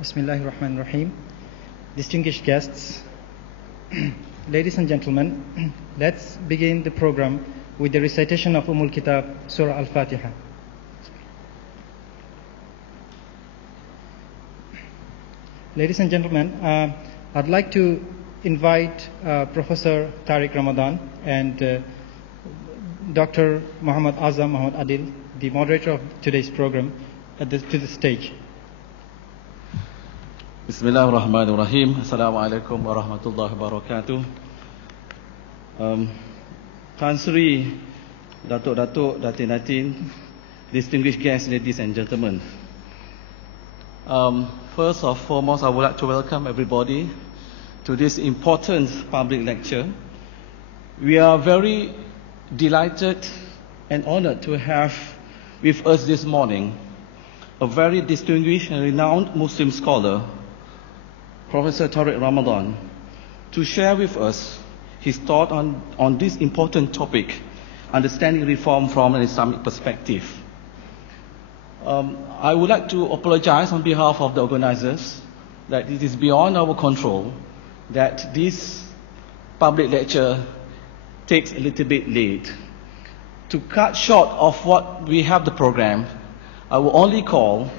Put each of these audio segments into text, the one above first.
Bismillahirrahmanirrahim. Distinguished guests, ladies and gentlemen, let's begin the program with the recitation of Kitab, Surah Al-Fatiha. Ladies and gentlemen, I'd like to invite Professor Tariq Ramadan and Dr. Muhammad Azam Muhammad Adil, the moderator of today's program, to the stage. Bismillahirrahmanirrahim. Assalamualaikum warahmatullahi wabarakatuh. Tan Sri, Datuk-Datuk, Datin-Datin, distinguished guests, ladies and gentlemen. First and foremost, I would like to welcome everybody to this important public lecture. We are very delighted and honored to have with us this morning a very distinguished and renowned Muslim scholar, Professor Tariq Ramadan, to share with us his thought on this important topic, understanding reform from an Islamic perspective. I would like to apologize on behalf of the organizers that it is beyond our control that this public lecture takes a little bit late. To cut short of what we have the program, I will only call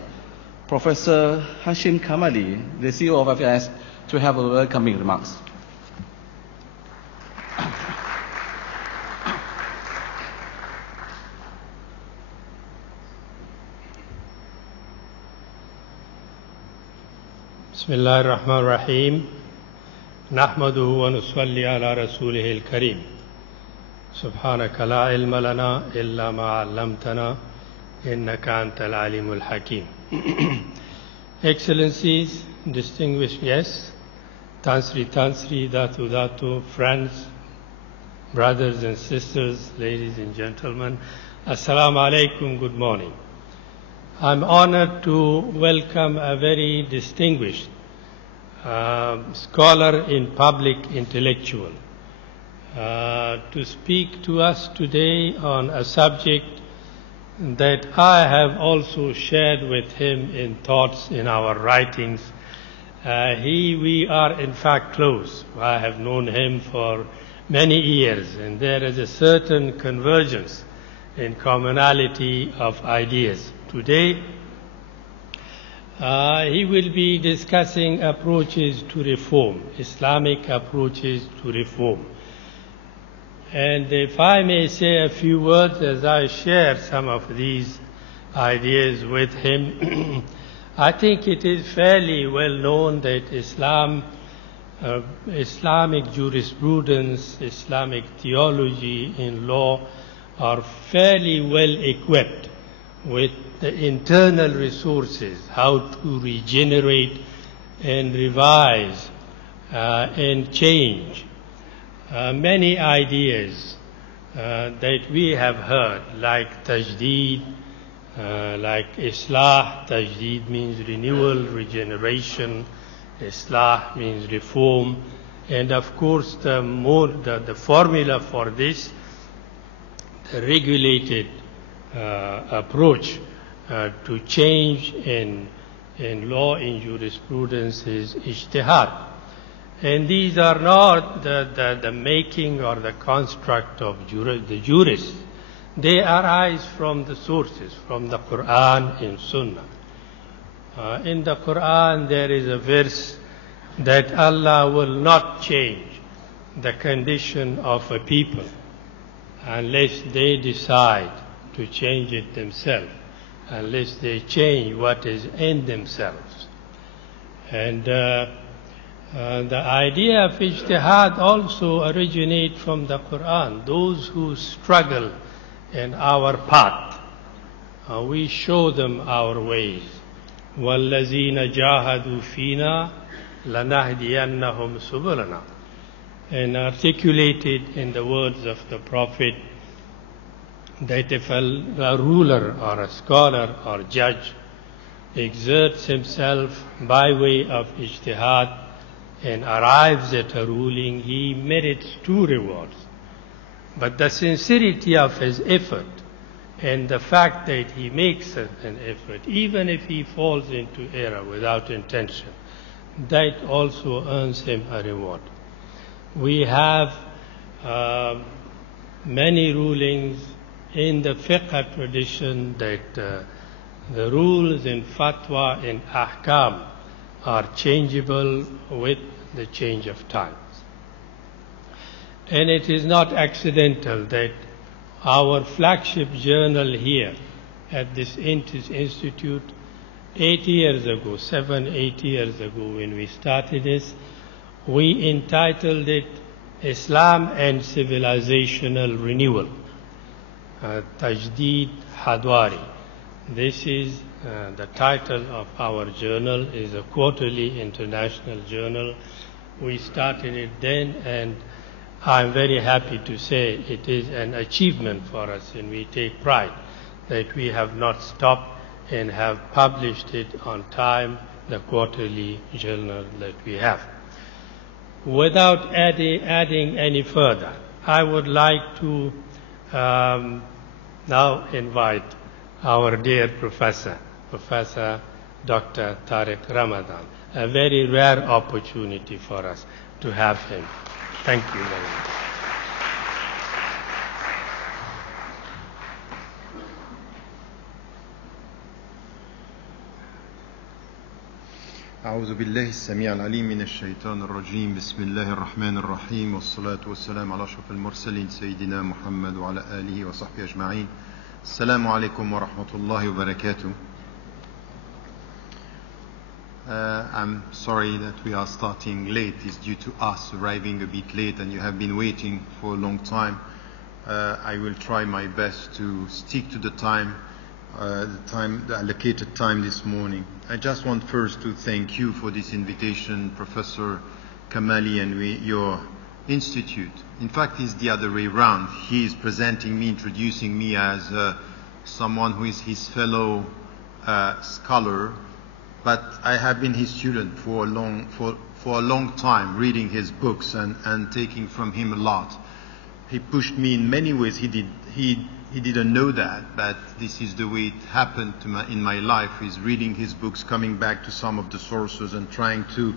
Professor Hashim Kamali, the CEO of IAIS, to have a welcoming remarks. Bismillahir Rahmanir Rahim. Nahmaduhu wa nusalli ala rasulihil kareem. Subhanaka la ilma lana illa ma 'allamtana innaka antal alimul hakim. Excellencies, distinguished guests, Tansri, Datu, friends, brothers and sisters, ladies and gentlemen, Assalamu alaikum, good morning. I'm honored to welcome a very distinguished scholar in public intellectual to speak to us today on a subject that I have also shared with him in thoughts in our writings. We are in fact close. I have known him for many years, and there is a certain convergence in commonality of ideas. Today, he will be discussing approaches to reform, Islamic approaches to reform. And if I may say a few words as I share some of these ideas with him, I think it is fairly well known that Islamic jurisprudence, Islamic theology in law are fairly well equipped with the internal resources, how to regenerate and revise and change many ideas that we have heard, like tajdeed, like islah. Tajdeed means renewal, regeneration. Islah means reform. And of course, the formula for this, the regulated approach to change in law, in jurisprudence, is ijtihad. And these are not the making or the construct of the jurists. They arise from the sources, from the Quran and Sunnah. In the Quran there is a verse that Allah will not change the condition of a people unless they decide to change it themselves, unless they change what is in themselves. And the idea of ijtihad also originates from the Quran. Those who struggle in our path, we show them our ways. وَالَّذِينَ جَاهَدُوا فِينَا لَنَهْدِيَنَّهُمْ سُبُلَنَا. And articulated in the words of the Prophet that if a ruler or a scholar or judge exerts himself by way of ijtihad and arrives at a ruling, he merits two rewards. But the sincerity of his effort And the fact that he makes an effort, even if he falls into error without intention, that also earns him a reward. We have many rulings in the fiqh tradition that the rules in fatwa and ahkam are changeable with the change of times. And it is not accidental that our flagship journal here at this institute 8 years ago, 7-8 years ago when we started this, we entitled it Islam and Civilizational Renewal, Tajdeed Hadwari. This is the title of our journal. It is a quarterly international journal. We started it then, and I'm very happy to say it is an achievement for us, and we take pride that we have not stopped and have published it on time, the quarterly journal that we have. Without adding any further, I would like to now invite our dear Professor Dr. Tariq Ramadan, a very rare opportunity for us to have him. Thank you very much. أعوذ بالله السميع العليم من الشيطان الرجيم بسم الله الرحمن الرحيم والصلاة والسلام على أشرف المرسلين سيدنا محمد وعلى آله وصحبه أجمعين السلام عليكم ورحمة الله وبركاته. I'm sorry that we are starting late. It's due to us arriving a bit late and you have been waiting for a long time. I will try my best to stick to the allocated time this morning. I just want first to thank you for this invitation, Professor Kamali, and your institute. In fact, it's the other way around. He is presenting me, introducing me as someone who is his fellow scholar, but I have been his student for a long time, reading his books and taking from him a lot. He pushed me in many ways. He didn't know that, but this is the way it happened in my life, is reading his books, coming back to some of the sources and trying to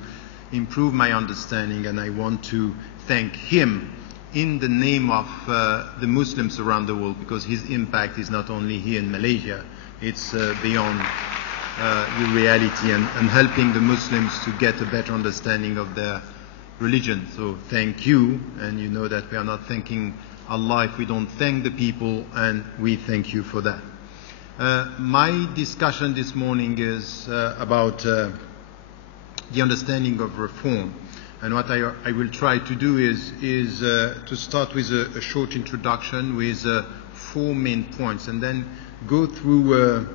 improve my understanding. And I want to thank him in the name of the Muslims around the world, because his impact is not only here in Malaysia, it's beyond the reality and helping the Muslims to get a better understanding of their religion. So thank you, and you know that we are not thanking Allah if we don't thank the people, and we thank you for that. My discussion this morning is about the understanding of reform, and what I will try to do is to start with a short introduction with 4 main points, and then go through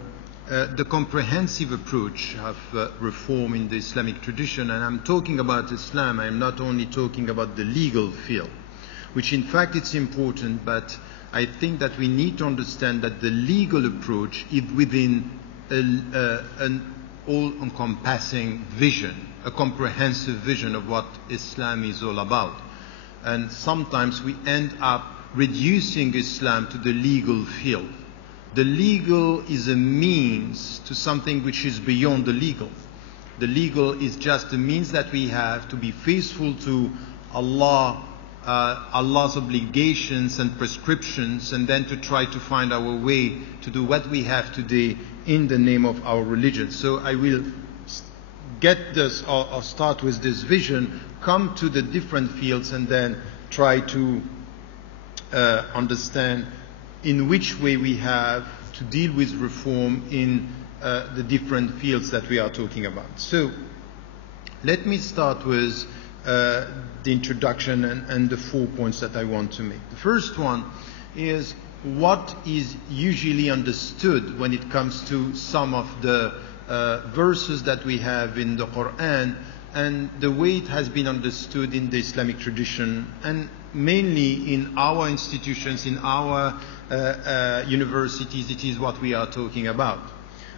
the comprehensive approach of reform in the Islamic tradition. And I'm talking about Islam, I'm not only talking about the legal field, which in fact it's important, but I think that we need to understand that the legal approach is within an all-encompassing vision, a comprehensive vision of what Islam is all about. And sometimes we end up reducing Islam to the legal field. The legal is a means to something which is beyond the legal. The legal is just a means that we have to be faithful to Allah's obligations and prescriptions, and then to try to find our way to do what we have today in the name of our religion. So I will get this, or start with this vision, come to the different fields, and then try to understand in which way we have to deal with reform in the different fields that we are talking about. So let me start with the introduction and the 4 points that I want to make. The first one is what is usually understood when it comes to some of the verses that we have in the Quran, and the way it has been understood in the Islamic tradition, and mainly in our institutions, in our universities. It is what we are talking about.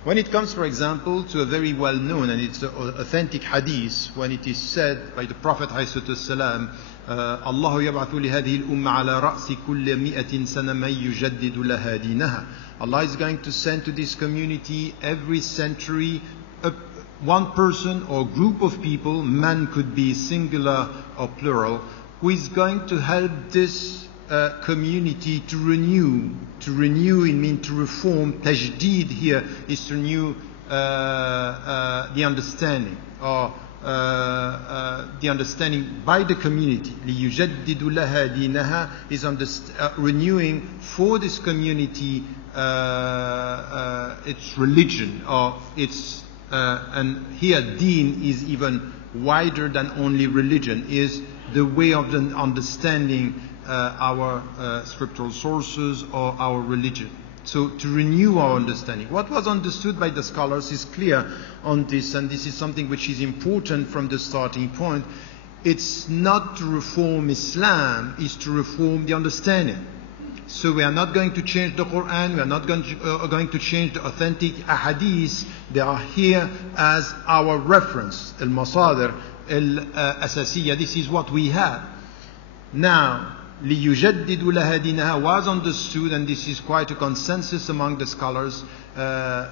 When it comes, for example, to a very well-known and it's an authentic hadith, when it is said by the Prophet ﷺ, Allah يبعث لهذه الأمة على رأس كل 100 سنة من يجدد لها دينها. Allah is going to send to this community every century one person or group of people, man could be singular or plural, who is going to help this community to renew. To renew, it means to reform. Tajdeed here is to renew the understanding, or the understanding by the community. لِيُجَدِّدُ لَهَا دِينَهَا is renewing for this community its religion, or its and here deen is even wider than only religion, is the way of understanding our scriptural sources or our religion. So to renew our understanding. What was understood by the scholars is clear on this, and this is something which is important from the starting point. It's not to reform Islam, it's to reform the understanding. So we are not going to change the Quran, we are not going to change the authentic ahadith. They are here as our reference, al-masadir, al-asasiyya. This is what we have. Now, لِيُجَدِّدُ لَهَا دِينَهَا was understood, and this is quite a consensus among the scholars,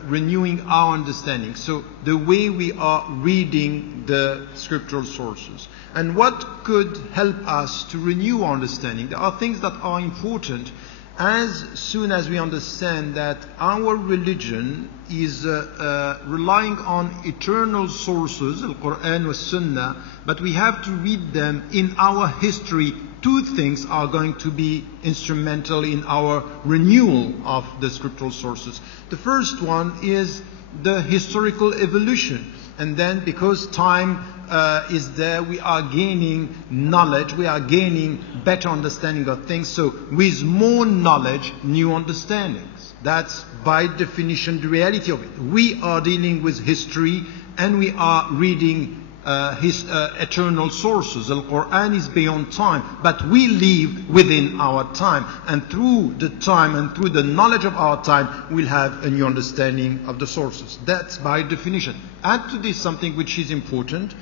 renewing our understanding. So the way we are reading the scriptural sources. And what could help us to renew our understanding? There are things that are important as soon as we understand that our religion is relying on eternal sources, Al-Quran wa Sunnah, but we have to read them in our history. Two things are going to be instrumental in our renewal of the scriptural sources. The first one is the historical evolution. And then because time is there, we are gaining knowledge, we are gaining better understanding of things. So with more knowledge, new understandings. That's by definition the reality of it. We are dealing with history and we are reading his eternal sources. Al-Quran is beyond time, but we live within our time, and through the time and through the knowledge of our time we'll have a new understanding of the sources. That's by definition. Add to this something which is important,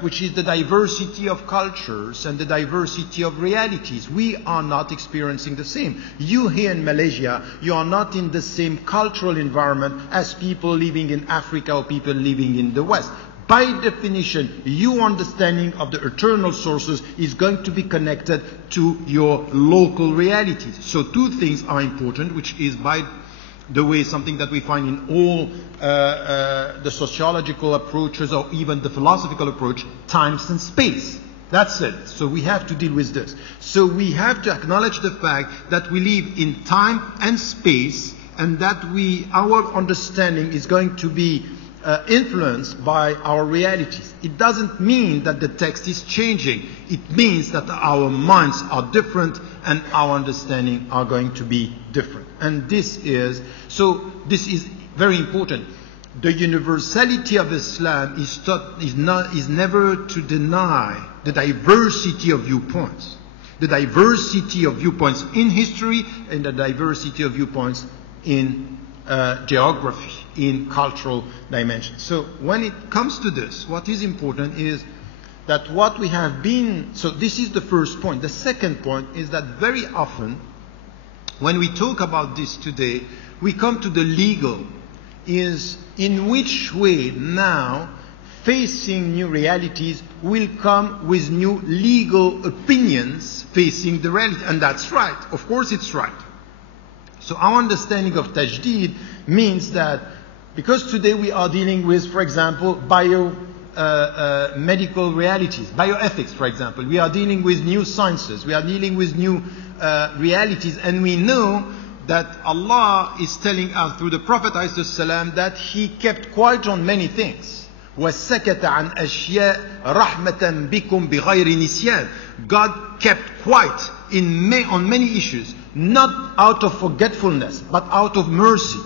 which is the diversity of cultures and the diversity of realities. We are not experiencing the same. You here in Malaysia, you are not in the same cultural environment as people living in Africa or people living in the West. By definition, your understanding of the eternal sources is going to be connected to your local realities. So two things are important, which is, by the way, something that we find in all the sociological approaches or even the philosophical approach, time and space. That's it. So we have to deal with this. So we have to acknowledge the fact that we live in time and space, and that our understanding is going to be influenced by our realities. It doesn't mean that the text is changing. It means that our minds are different and our understanding are going to be different. And this is very important. The universality of Islam is never to deny the diversity of viewpoints. The diversity of viewpoints in history and the diversity of viewpoints in geography, in cultural dimensions. So when it comes to this, what is important is that what we have been, so this is the first point. The second point is that very often when we talk about this today, we come to the legal, is in which way now facing new realities will come with new legal opinions facing the reality. And that's right. Of course it's right. So our understanding of tajdeed means that because today we are dealing with, for example, medical realities, bioethics, for example. We are dealing with new sciences. We are dealing with new realities. And we know that Allah is telling us through the Prophet ﷺ that He kept quiet on many things. وَسَكَتَ عَنْ أَشْيَاءَ رَحْمَةً بِكُمْ بِغَيْرِ نِسْيَانٍ. God kept quiet on many issues. Not out of forgetfulness, but out of mercy.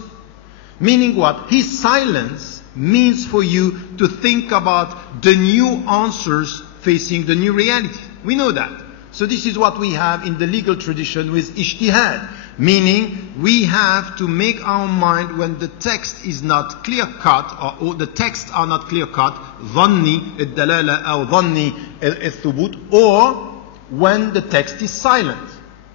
Meaning what? His silence means for you to think about the new answers facing the new reality. We know that. So this is what we have in the legal tradition with ijtihad, meaning we have to make our mind when the text is not clear-cut, or the texts are not clear-cut, ظني الدلالة أو ظني الثبوت, or when the text is silent.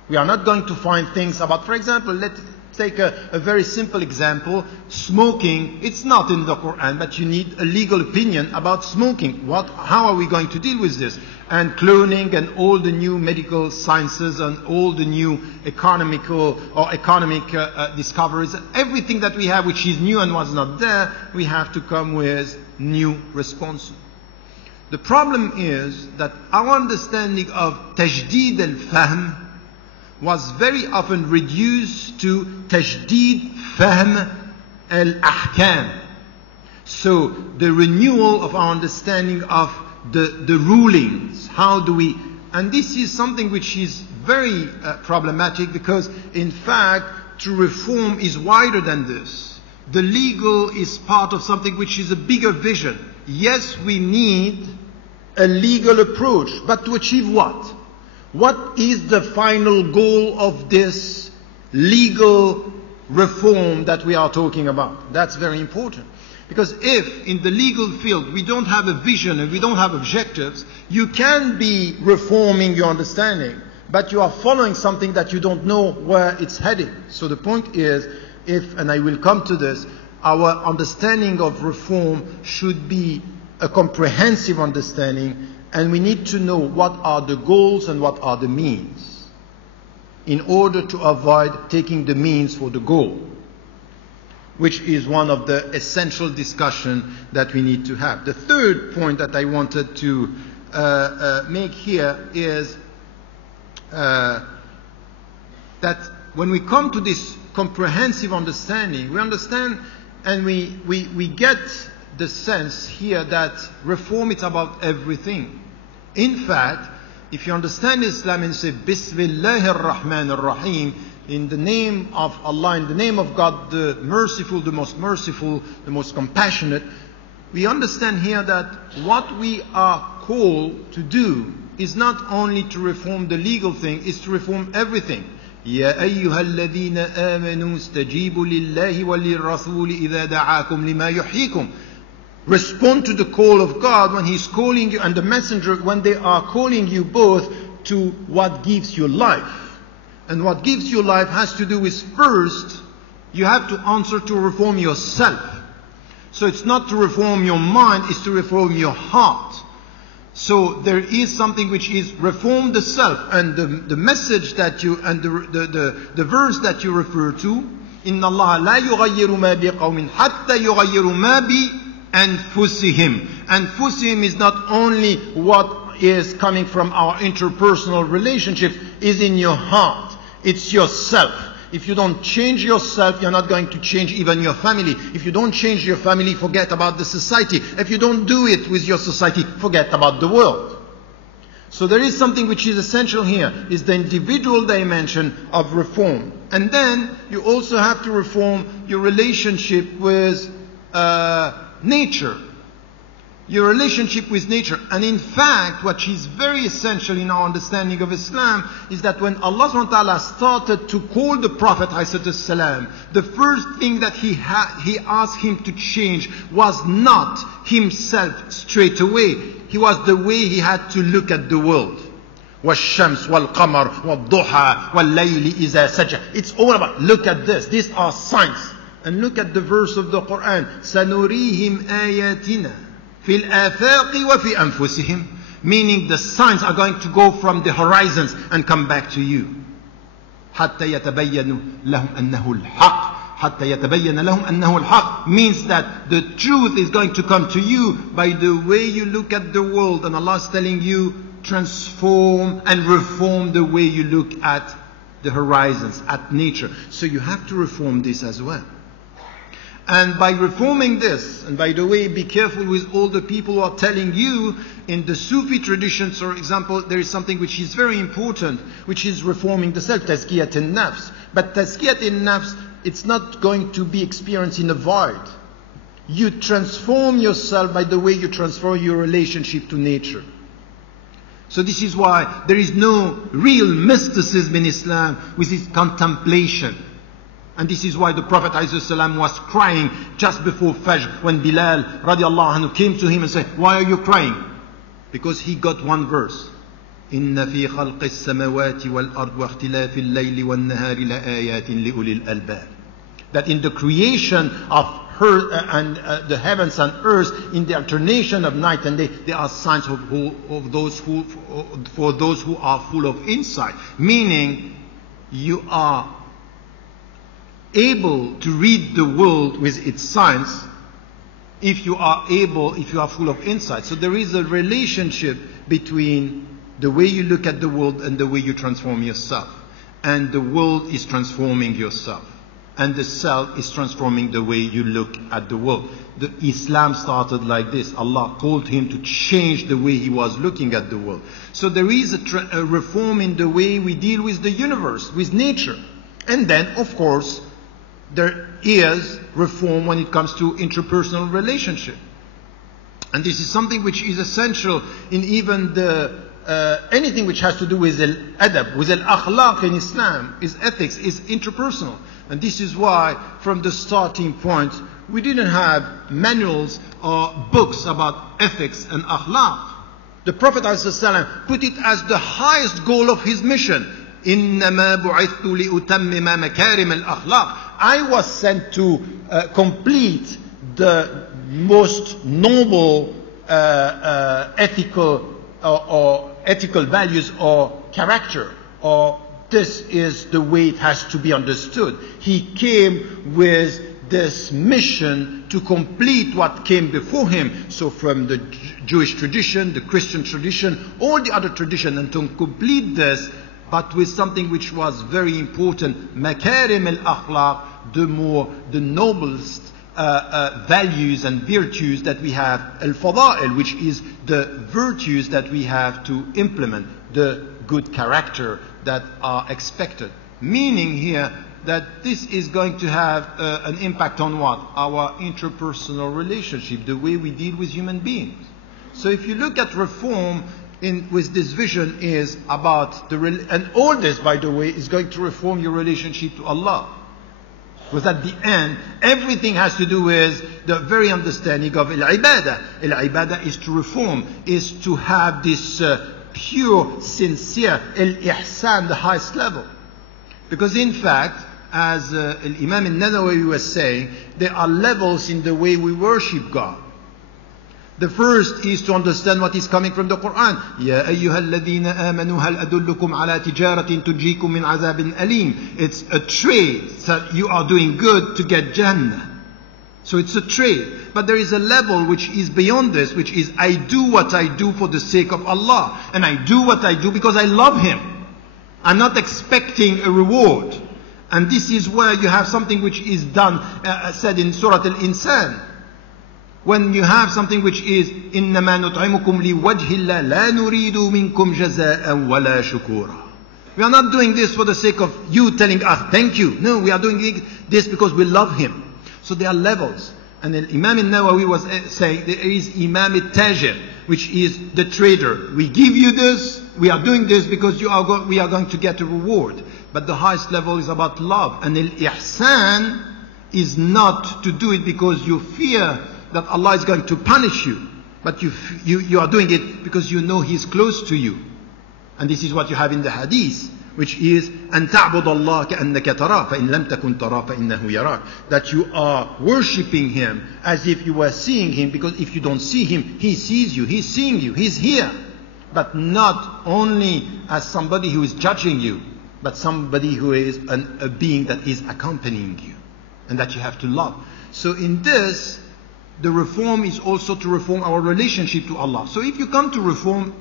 We are not going to find things about, for example, let's take a very simple example. Smoking, it's not in the Quran, but you need a legal opinion about smoking. How are we going to deal with this? And cloning and all the new medical sciences and all the new economic discoveries, everything that we have which is new and was not there, we have to come with new responses. The problem is that our understanding of tajdeed al-fahm was very often reduced to tajdeed fahm al-ahkam. So the renewal of our understanding of the rulings. How do we... And this is something which is very problematic, because in fact to reform is wider than this. The legal is part of something which is a bigger vision. Yes, we need a legal approach, but to achieve what? What is the final goal of this legal reform that we are talking about? That's very important. Because if in the legal field we don't have a vision and we don't have objectives, you can be reforming your understanding, but you are following something that you don't know where it's heading. So the point is, and I will come to this, our understanding of reform should be a comprehensive understanding, and we need to know what are the goals and what are the means, in order to avoid taking the means for the goal, which is one of the essential discussion that we need to have. The third point that I wanted to make here is that when we come to this comprehensive understanding, we understand and we get the sense here that reform is about everything. In fact, if you understand Islam and say Bismillahir Rahmanir Rahim, in the name of Allah, in the name of God, the merciful, the most compassionate, we understand here that what we are called to do is not only to reform the legal thing, it's to reform everything. يا أيها الذين آمنوا استجيبوا لله وللرسول إذا دعاكم لما يحييكم. Respond to the call of God when He's calling you, and the messenger when they are calling you both to what gives you life. And what gives you life has to do with, first, you have to answer to reform yourself. So it's not to reform your mind, it's to reform your heart. So there is something which is reform the self, and the message that you, and the verse that you refer to, إِنَّ اللَّهَ لَا يُغَيِّرُ مَا بِقَوْمٍ حَتَّى يُغَيِّرُ مَا بِأَنفُسِهِمْ. Anfusihim is not only what is coming from our interpersonal relationships, is in your heart. It's yourself. If you don't change yourself, you're not going to change even your family. If you don't change your family, forget about the society. If you don't do it with your society, forget about the world. So there is something which is essential here, is the individual dimension of reform. And then you also have to reform your relationship with nature. Your relationship with nature. And in fact, what is very essential in our understanding of Islam is that when Allah subhanahu wa ta'ala started to call the Prophet ﷺ, the first thing that he asked him to change was not himself straight away. It was the way he had to look at the world. وَالشَّمْسِ وَالْقَمَرِ وَالضُّحَى وَاللَّيْلِ إِذَا سَجَى. It's all about, look at this. These are signs. And look at the verse of the Quran. سَنُرِيهِمْ آيَاتِنَا فِي الْآفَاقِ وَفِي أَنفُسِهِمْ. Meaning the signs are going to go from the horizons and come back to you. حَتَّى يَتَبَيَّنُ لَهُمْ أَنَّهُ الْحَقِّ. حَتَّى يَتَبَيَّنَ لَهُمْ أَنَّهُ الْحَقِّ means that the truth is going to come to you by the way you look at the world. And Allah is telling you, transform and reform the way you look at the horizons, at nature. So you have to reform this as well. And by reforming this, and by the way, be careful with all the people who are telling you, in the Sufi traditions, for example, there is something which is very important, which is reforming the self, tazkiyat al-nafs. But tazkiyat al-nafs, it's not going to be experienced in a void. You transform yourself by the way you transform your relationship to nature. So this is why there is no real mysticism in Islam with its contemplation. And this is why the Prophet ﷺ was crying just before Fajr when Bilal radiallahu anhu came to him and said, "Why are you crying?" Because he got one verse. إِنَّ فِي خَلْقِ السَّمَوَاتِ وَالْأَرْضِ وَاخْتِلَافِ اللَّيْلِ وَالنَّهَارِ لَآيَاتٍ لِأُولِي الْأَلْبَابِ. That in the creation of her and the heavens and earth, in the alternation of night and day, there are signs for those who are full of insight. Meaning, you are able to read the world with its signs if you are full of insight. So there is a relationship between the way you look at the world and the way you transform yourself. And the world is transforming yourself. And the self is transforming the way you look at the world. The Islam started like this. Allah called him to change the way he was looking at the world. So there is a reform in the way we deal with the universe, with nature. And then, of course, there is reform when it comes to interpersonal relationship. And this is something which is essential in even anything which has to do with al-adab, with al-akhlaq in Islam, is ethics, is interpersonal. And this is why, from the starting point, we didn't have manuals or books about ethics and akhlaq. The Prophet ﷺ put it as the highest goal of his mission. إِنَّمَا بُعِثْتُ لِأُتَمِّمَ مَكَارِمَ الْأَخْلَاقِ. I was sent to complete the most noble ethical or ethical values or character, or this is the way it has to be understood. He came with this mission to complete what came before him. So from the Jewish tradition, the Christian tradition, all the other tradition, and to complete this, but with something which was very important, makarim al-akhlaq, the noblest values and virtues that we have, al-fada'il, which is the virtues that we have to implement, the good character that are expected. Meaning here that this is going to have an impact on what? Our interpersonal relationship, the way we deal with human beings. So if you look at reform with this vision is about and all this, by the way, is going to reform your relationship to Allah. Because at the end, everything has to do with the very understanding of al-ibadah. Al-ibadah is to reform, is to have this pure, sincere, al-ihsan, the highest level. Because in fact, as Imam al-Nawawi was saying, there are levels in the way we worship God. The first is to understand what is coming from the Quran. يَا أَيُّهَا الَّذِينَ آمَنُوا هَلْ أَدُلُّكُمْ عَلَى تِجَارَةٍ تُنْجِيكُم مِّنْ عَذَابٍ أَلِيمٍ. It's a trade. So you are doing good to get Jannah. So it's a trade. But there is a level which is beyond this, which is I do what I do for the sake of Allah. And I do what I do because I love Him. I'm not expecting a reward. And this is where you have something which is done, said in Surah Al-Insan. When you have something which is إِنَّمَا نُطْعِمُكُمْ لِوَجْهِ اللَّهِ لَا نُرِيدُ مِنْكُمْ جَزَاءً وَلَا شُكُورًا. We are not doing this for the sake of you telling us thank you. No, we are doing this because we love Him. So there are levels. And Imam al-Nawawi was saying there is Imam al-Tajir, which is the trader. We give you this, we are doing this because we are going to get a reward. But the highest level is about love. And al-ihsan is not to do it because you fear that Allah is going to punish you. But you are doing it because you know He is close to you. And this is what you have in the hadith, which is أَن تَعْبُدَ اللَّهَ كَأَنَّكَ تَرَاهُ فَإِن لَمْ تَكُنْ تَرَاهُ فَإِنَّهُ يَرَاكَ. That you are worshipping Him as if you were seeing Him, because if you don't see Him, He sees you, He's seeing you, He's here. But not only as somebody who is judging you, but somebody who is a being that is accompanying you and that you have to love. So in this, the reform is also to reform our relationship to Allah. So if you come to reform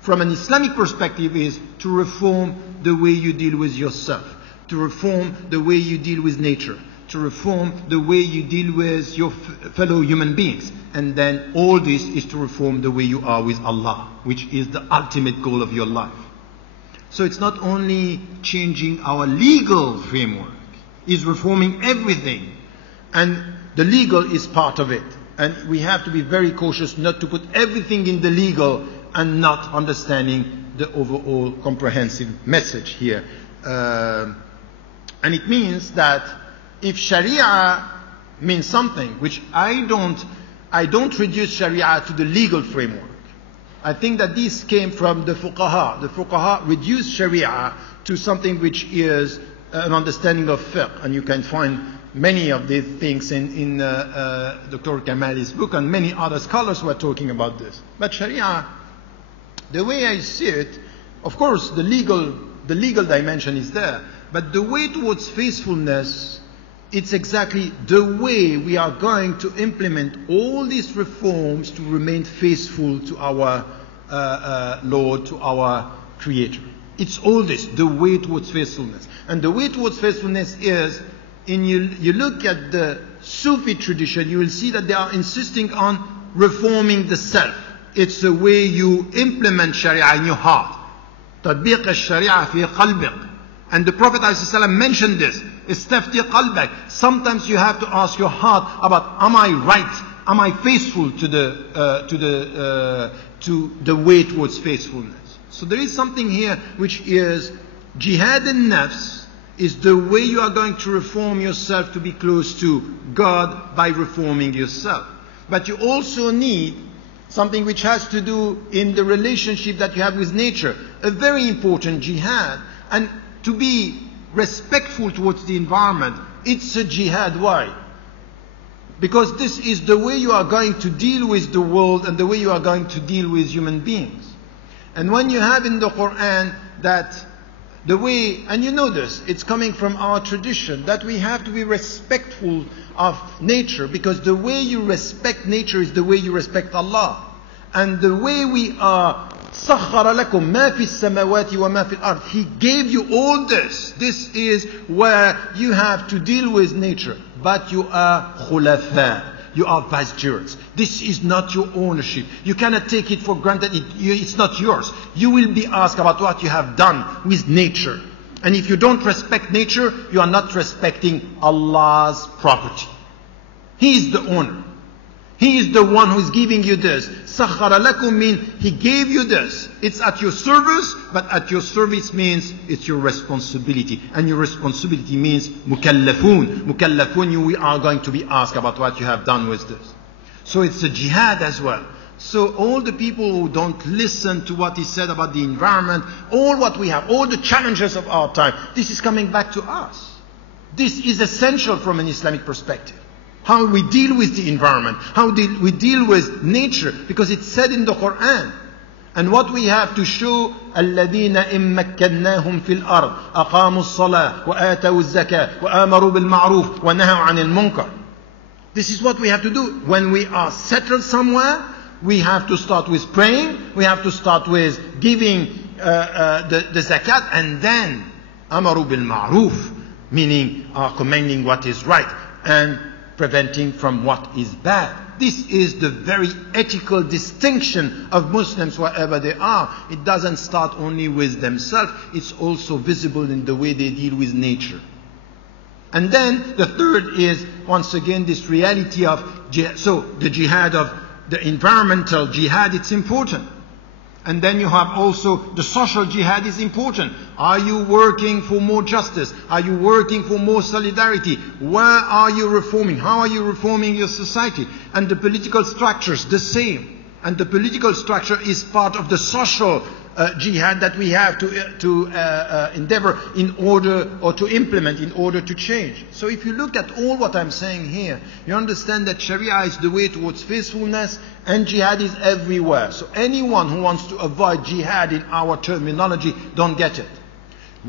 from an Islamic perspective, is to reform the way you deal with yourself, to reform the way you deal with nature, to reform the way you deal with your fellow human beings. And then all this is to reform the way you are with Allah, which is the ultimate goal of your life. So it's not only changing our legal framework, it's reforming everything. And the legal is part of it. And we have to be very cautious not to put everything in the legal and not understanding the overall comprehensive message here. And it means that if Sharia means something, which I don't reduce Sharia to the legal framework. I think that this came from the fuqaha. The fuqaha reduced Sharia to something which is an understanding of fiqh, and you can find many of these things in Dr. Kamali's book, and many other scholars were talking about this. But Sharia, the way I see it, of course the legal dimension is there, but the way towards faithfulness, it's exactly the way we are going to implement all these reforms to remain faithful to our Lord, to our Creator. It's all this, the way towards faithfulness. And the way towards faithfulness is, you look at the Sufi tradition, you will see that they are insisting on reforming the self. It's the way you implement Sharia in your heart. تطبيق الشريعة في قلبك. And the Prophet ﷺ mentioned this. Istafti qalbak. Sometimes you have to ask your heart about, am I right? Am I faithful to the way towards faithfulness? So there is something here which is jihad al-nafs, is the way you are going to reform yourself to be close to God by reforming yourself. But you also need something which has to do in the relationship that you have with nature. A very important jihad. And to be respectful towards the environment, it's a jihad. Why? Because this is the way you are going to deal with the world and the way you are going to deal with human beings. And when you have in the Quran that the way, and you know this, it's coming from our tradition, that we have to be respectful of nature, because the way you respect nature is the way you respect Allah. And the way we are, سَخَّرَ لَكُم مَا فِي السَّمَاوَاتِ وَمَا فِي الْأَرْضِ. He gave you all this. This is where you have to deal with nature. But you are khulafa. You are vicegerents. This is not your ownership. You cannot take it for granted. It's not yours. You will be asked about what you have done with nature. And if you don't respect nature, you are not respecting Allah's property. He is the owner. He is the one who is giving you this. Sakhara lakum means He gave you this. It's at your service, but at your service means it's your responsibility. And your responsibility means mukallafun. Mukallafun, we are going to be asked about what you have done with this. So it's a jihad as well. So all the people who don't listen to what is said about the environment, all what we have, all the challenges of our time, this is coming back to us. This is essential from an Islamic perspective. How we deal with the environment, how we deal with nature, because it's said in the Quran. And what we have to show, الَّذِينَ إِن مَّكَّنَّاهُمْ فِي الْأَرْضِ أَقَامُوا الصَّلَاةَ وَآتَوُا الزَّكَاةَ وَآمَرُوا بِالْمَعْرُوفِ وَنَهَوْا عَنِ الْمُنكَرِ. This is what we have to do. When we are settled somewhere, we have to start with praying, we have to start with giving the zakat, and then أَمَرُوا بِالْمَعْرُوفِ, meaning commanding what is right, and preventing from what is bad. This is the very ethical distinction of Muslims wherever they are. It doesn't start only with themselves, it's also visible in the way they deal with nature. And then the third is, once again, this reality of jihad. So the jihad of the environmental jihad, it's important. And then you have also the social jihad is important. Are you working for more justice? Are you working for more solidarity? Where are you reforming? How are you reforming your society? And the political structures, the same. And the political structure is part of the social jihad that we have to endeavor in order, or to implement in order to change. So if you look at all what I'm saying here, you understand that Sharia is the way towards faithfulness, and jihad is everywhere. So anyone who wants to avoid jihad in our terminology, don't get it.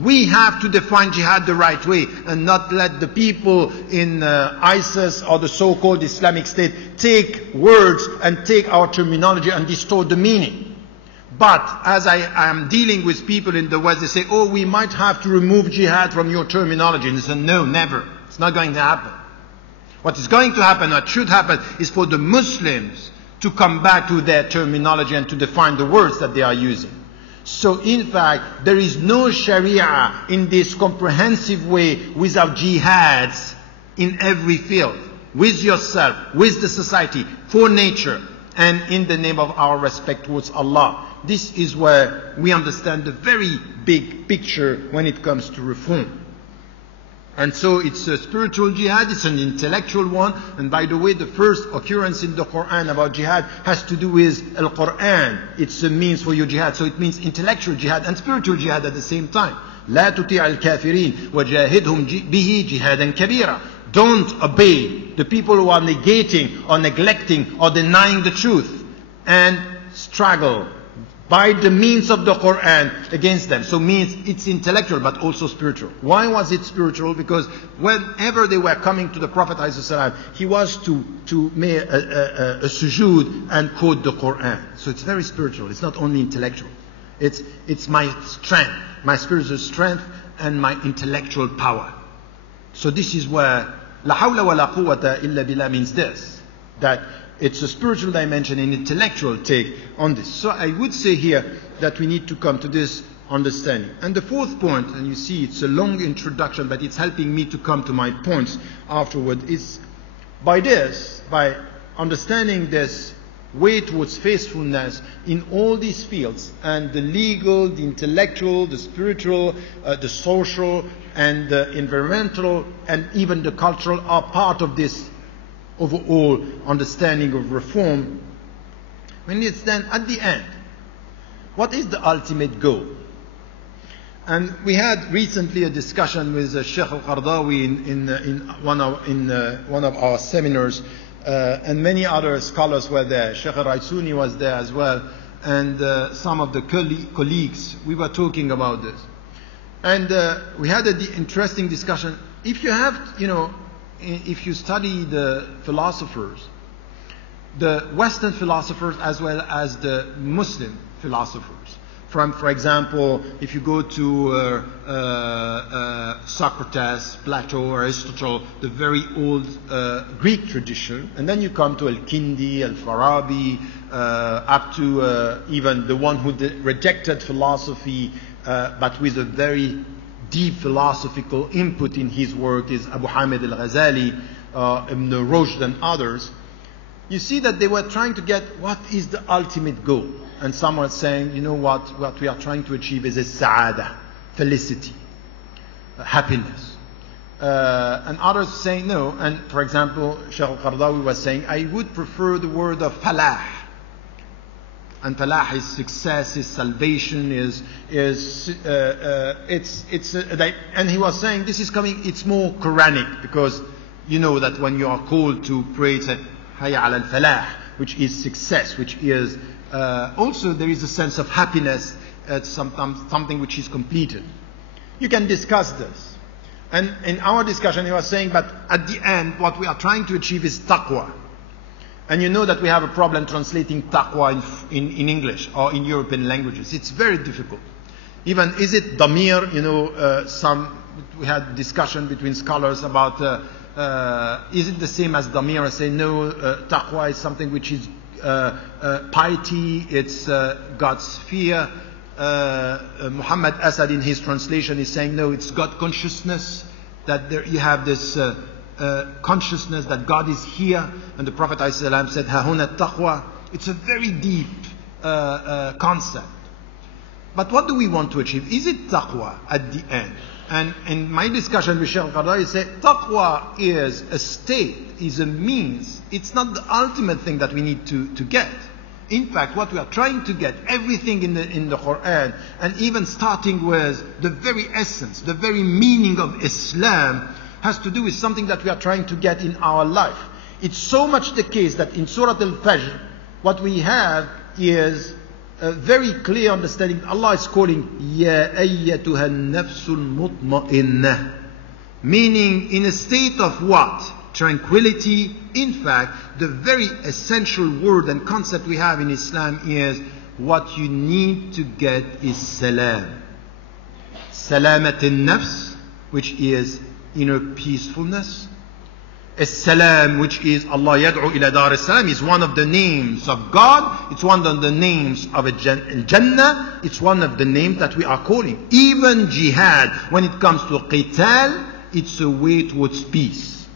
We have to define jihad the right way, and not let the people in ISIS or the so-called Islamic State take words and take our terminology and distort the meaning. But as I am dealing with people in the West, they say, oh, we might have to remove jihad from your terminology. And they say, no, never. It's not going to happen. What is going to happen, what should happen, is for the Muslims to come back to their terminology and to define the words that they are using. So in fact, there is no Sharia in this comprehensive way without jihads in every field. With yourself, with the society, for nature, and in the name of our respect towards Allah. this is where we understand the very big picture when it comes to reform. And so it's a spiritual jihad, it's an intellectual one. And by the way, the first occurrence in the Quran about jihad has to do with Al-Quran. It's a means for your jihad. So it means intellectual jihad and spiritual jihad at the same time. لا تطيع الكافرين وجاهدهم به جهادا كبيرا. Don't obey the people who are negating or neglecting or denying the truth, and struggle by the means of the Quran against them. So means it's intellectual but also spiritual. Why was it spiritual? Because whenever they were coming to the Prophet ﷺ, he was to make a sujood and quote the Quran. So it's very spiritual. It's not only intellectual. It's my strength, my spiritual strength and my intellectual power. So this is where La hawla wa la quwwata illa billah means this, that it's a spiritual dimension and intellectual take on this. So I would say here that we need to come to this understanding. And the fourth point, and you see it's a long introduction, but it's helping me to come to my points afterward, is by understanding this way towards faithfulness in all these fields, and the legal, the intellectual, the spiritual, the social, and the environmental, and even the cultural are part of this overall understanding of reform. When it's then at the end, what is the ultimate goal? And we had recently a discussion with Sheikh Al-Qardawi in one of our seminars, and many other scholars were there. Sheikh Al-Raisuni was there as well, and some of the colleagues. We were talking about this, and we had an interesting discussion. If you have, if you study the philosophers, the Western philosophers as well as the Muslim philosophers, for example, if you go to Socrates, Plato, Aristotle, the very old Greek tradition, and then you come to Al-Kindi, Al-Farabi, up to even the one who rejected philosophy, but with a very deep philosophical input in his work, is Abu Hamid al-Ghazali, Ibn Rushd and others. You see that they were trying to get what is the ultimate goal. And some were saying, what we are trying to achieve is a sa'ada, felicity, happiness. And others saying no. And for example, Shaykh al-Qardawi was saying, I would prefer the word of falah. And falah is success, is salvation, and he was saying this is coming, it's more Quranic, because you know that when you are called to pray, it's hayya ala al-falah, which is success, which is also there is a sense of happiness at something which is completed. You can discuss this. And in our discussion he was saying, but at the end what we are trying to achieve is taqwa. And you know that we have a problem translating taqwa in English or in European languages. It's very difficult. Even, is it damir? We had discussion between scholars about, is it the same as damir? I say no, taqwa is something which is piety, it's God's fear. Muhammad Asad in his translation is saying no, it's God consciousness, that there you have this consciousness that God is here, and the Prophet ﷺ said, "Hahuna taqwa." It's a very deep concept. But what do we want to achieve? Is it taqwa at the end? And in my discussion with Shaykh Al-Qardawi, said taqwa is a state, is a means. It's not the ultimate thing that we need to get. In fact, what we are trying to get, everything in the Quran, and even starting with the very essence, the very meaning of Islam, has to do with something that we are trying to get in our life. It's so much the case that in Surah Al-Fajr, what we have is a very clear understanding. Allah is calling, Ya ayyatuha nafsul mutma'innah, meaning in a state of what? Tranquility. In fact, the very essential word and concept we have in Islam is what you need to get is salam. Salamat al-nafs, which is inner peacefulness. As-salam, which is Allah yad'u ila dar as-salam, is one of the names of God. It's one of the names of Jannah. It's one of the names that we are calling. Even jihad, when it comes to qital, it's a way towards peace.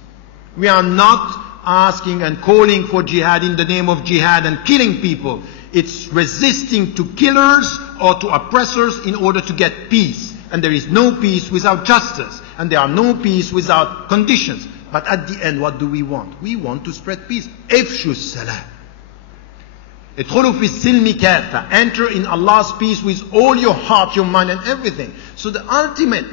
We are not asking and calling for jihad in the name of jihad and killing people. It's resisting to killers or to oppressors in order to get peace. And there is no peace without justice. And there are no peace without conditions. But at the end, what do we want? We want to spread peace. Ifshu salam. Idkhulu fi silmi kafa. Enter in Allah's peace with all your heart, your mind, and everything. So the ultimate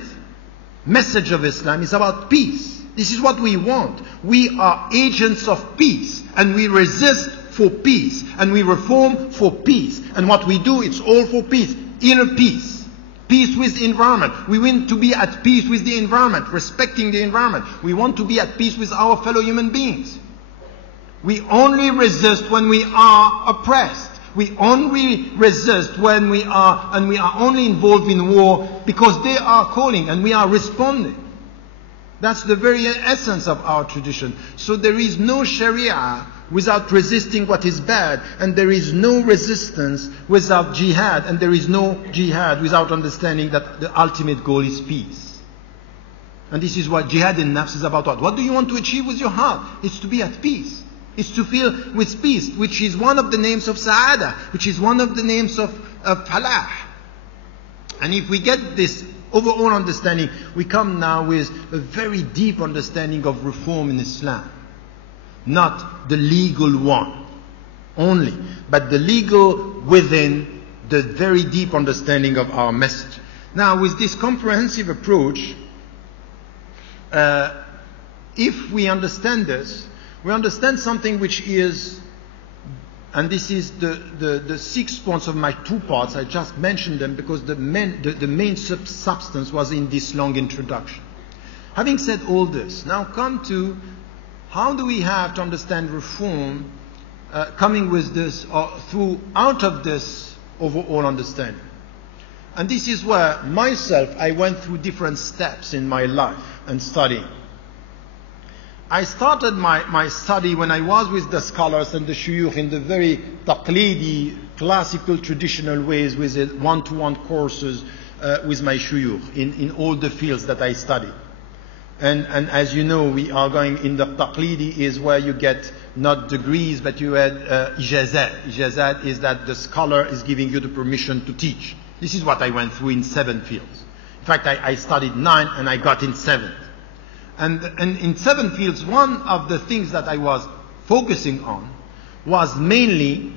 message of Islam is about peace. This is what we want. We are agents of peace. And we resist for peace. And we reform for peace. And what we do, it's all for peace. Inner peace. Peace with the environment. We want to be at peace with the environment, respecting the environment. We want to be at peace with our fellow human beings. We only resist when we are oppressed. We only resist when we are only involved in war because they are calling and we are responding. That's the very essence of our tradition. So there is no Sharia without resisting what is bad, and there is no resistance without jihad, and there is no jihad without understanding that the ultimate goal is peace. And this is what jihad in nafs is about. What do you want to achieve with your heart? It's to be at peace. It's to feel with peace, which is one of the names of Sa'ada, which is one of the names of Falah. And if we get this overall understanding, we come now with a very deep understanding of reform in Islam. Not the legal one only, but the legal within the very deep understanding of our message. Now, with this comprehensive approach, if we understand this, we understand something which is, and this is the 6 points of my 2 parts. I just mentioned them because the main substance was in this long introduction. Having said all this, now come to how do we have to understand reform coming with this or out of this overall understanding. And this is where myself, I went through different steps in my life and studying. I started my study when I was with the scholars and the shuyukh in the very taqlidi, classical, traditional ways with one-to-one courses with my shuyukh in all the fields that I studied. And as you know, we are going in the taqlidi is where you get not degrees, but you had ijazat. Ijazat is that the scholar is giving you the permission to teach. This is what I went through in 7 fields. In fact, I studied 9 and I got in 7. And in 7 fields, one of the things that I was focusing on was mainly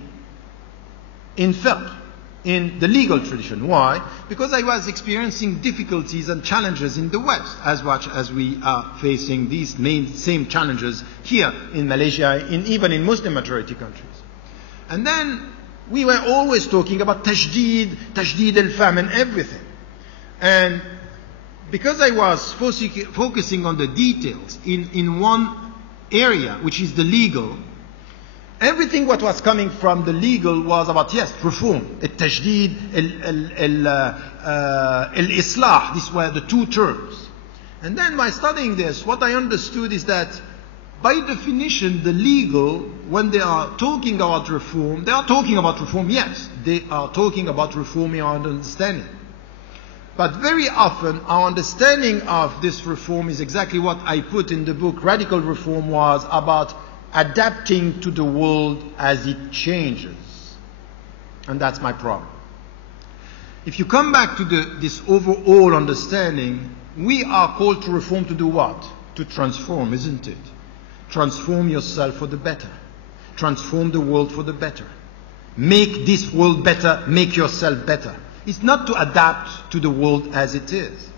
in fiqh, in the legal tradition. Why? Because I was experiencing difficulties and challenges in the West, as much as we are facing these same challenges here in Malaysia, even in Muslim majority countries. And then we were always talking about tajdeed al-fahm and everything. And because I was focusing on the details in one area, which is the legal, everything what was coming from the legal was about, yes, reform, al-tajdeed, al-islah. These were the 2 terms. And then by studying this, what I understood is that by definition, the legal, when they are talking about reform, they are talking about reform, yes. They are talking about reforming our understanding. But very often, our understanding of this reform is exactly what I put in the book. Radical reform was about adapting to the world as it changes. And that's my problem. If you come back to this overall understanding, we are called to reform to do what? To transform, isn't it? Transform yourself for the better. Transform the world for the better. Make this world better, make yourself better. It's not to adapt to the world as it is.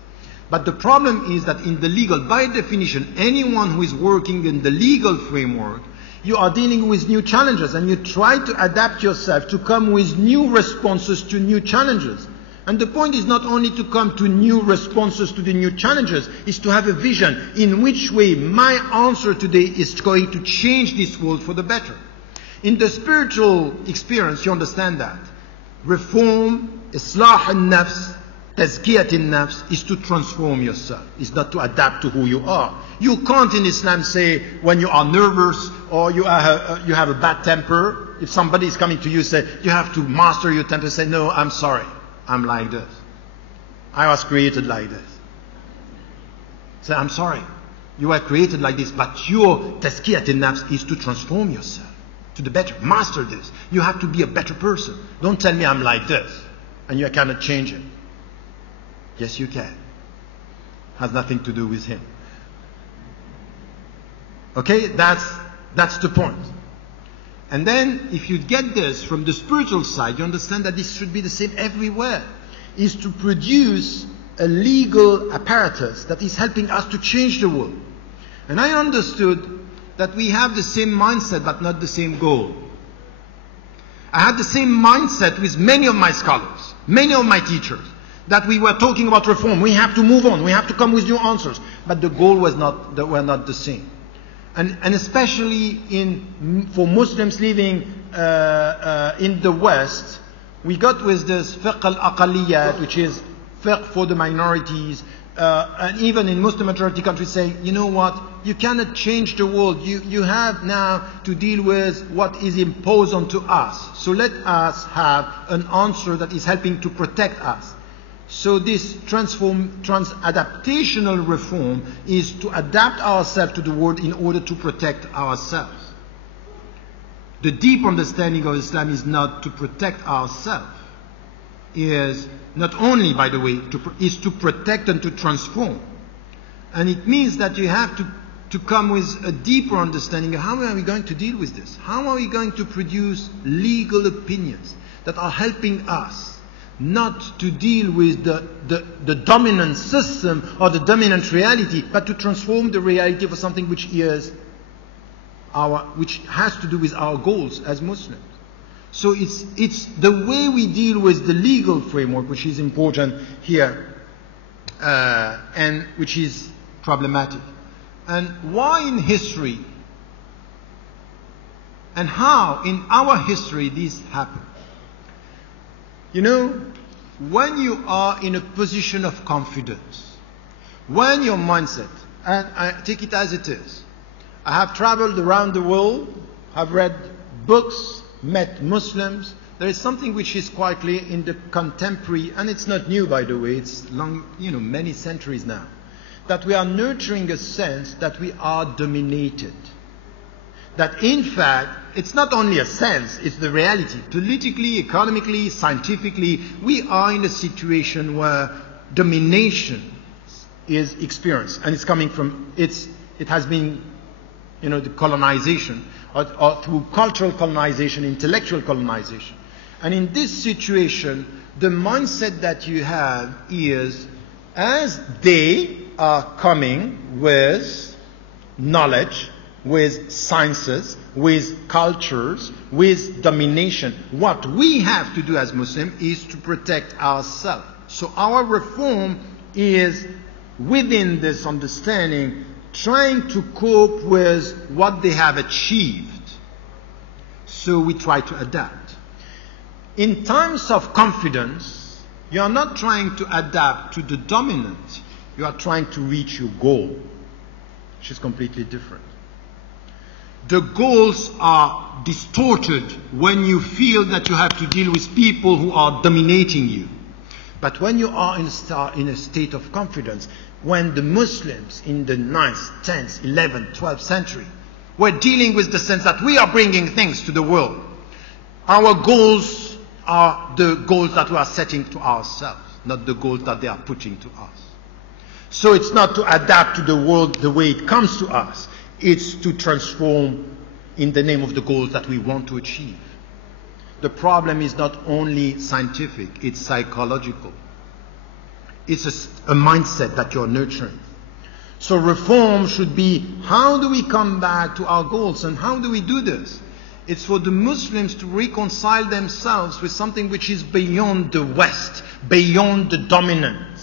But the problem is that in the legal, by definition, anyone who is working in the legal framework, you are dealing with new challenges and you try to adapt yourself to come with new responses to new challenges. And the point is not only to come to new responses to the new challenges, is to have a vision in which way my answer today is going to change this world for the better. In the spiritual experience, you understand that. Reform, Islah al-nafs, Tazkiyat al-nafs is to transform yourself. It's not to adapt to who you are. You can't in Islam say when you are nervous or you have a bad temper, if somebody is coming to you, say you have to master your temper, say no, I'm sorry, I'm like this. I was created like this. Say I'm sorry, you were created like this, but your Tazkiyat al-nafs is to transform yourself. to the better. Master this. You have to be a better person. Don't tell me I'm like this and you cannot change it. Yes, you can. Has nothing to do with him. Okay, that's the point. And then if you get this from the spiritual side, you understand that this should be the same everywhere. Is to produce a legal apparatus that is helping us to change the world. And I understood that we have the same mindset but not the same goal. I had the same mindset with many of my scholars, many of my teachers, that we were talking about reform. We have to move on. We have to come with new answers. But the goal were not the same. And especially for Muslims living in the West, we got with this fiqh al-aqaliyat, which is fiqh for the minorities, and even in Muslim majority countries say, you know what, you cannot change the world. You have now to deal with what is imposed onto us. So let us have an answer that is helping to protect us. So this trans-adaptational reform is to adapt ourselves to the world in order to protect ourselves. The deep understanding of Islam is not to protect ourselves. Is not only, by the way, is to protect and to transform. And it means that you have to come with a deeper understanding of how are we going to deal with this? How are we going to produce legal opinions that are helping us not to deal with the dominant system or the dominant reality, but to transform the reality for something which has to do with our goals as Muslims. So it's the way we deal with the legal framework which is important here, and which is problematic. And why in history, and how in our history this happened. You know, when you are in a position of confidence, when your mindset, and I take it as it is, I have traveled around the world, I've read books, met Muslims. There is something which is quite clear in the contemporary, and it's not new by the way, it's long, many centuries now, that we are nurturing a sense that we are dominated. That in fact, it's not only a sense, it's the reality. Politically, economically, scientifically, we are in a situation where domination is experienced. And it's coming from, it has been, the colonization, or through cultural colonization, intellectual colonization. And in this situation, the mindset that you have is, as they are coming with knowledge, with sciences, with cultures, with domination, what we have to do as Muslims is to protect ourselves. So our reform is within this understanding, trying to cope with what they have achieved. So we try to adapt. In times of confidence, you are not trying to adapt to the dominant. You are trying to reach your goal, which is completely different. The goals are distorted when you feel that you have to deal with people who are dominating you. But when you are in a state of confidence, when the Muslims in the 9th, 10th, 11th, 12th century were dealing with the sense that we are bringing things to the world, our goals are the goals that we are setting to ourselves, not the goals that they are putting to us. So it's not to adapt to the world the way it comes to us. It's to transform in the name of the goals that we want to achieve. The problem is not only scientific, it's psychological. It's a mindset that you're nurturing. So reform should be, how do we come back to our goals and how do we do this? It's for the Muslims to reconcile themselves with something which is beyond the West, beyond the dominant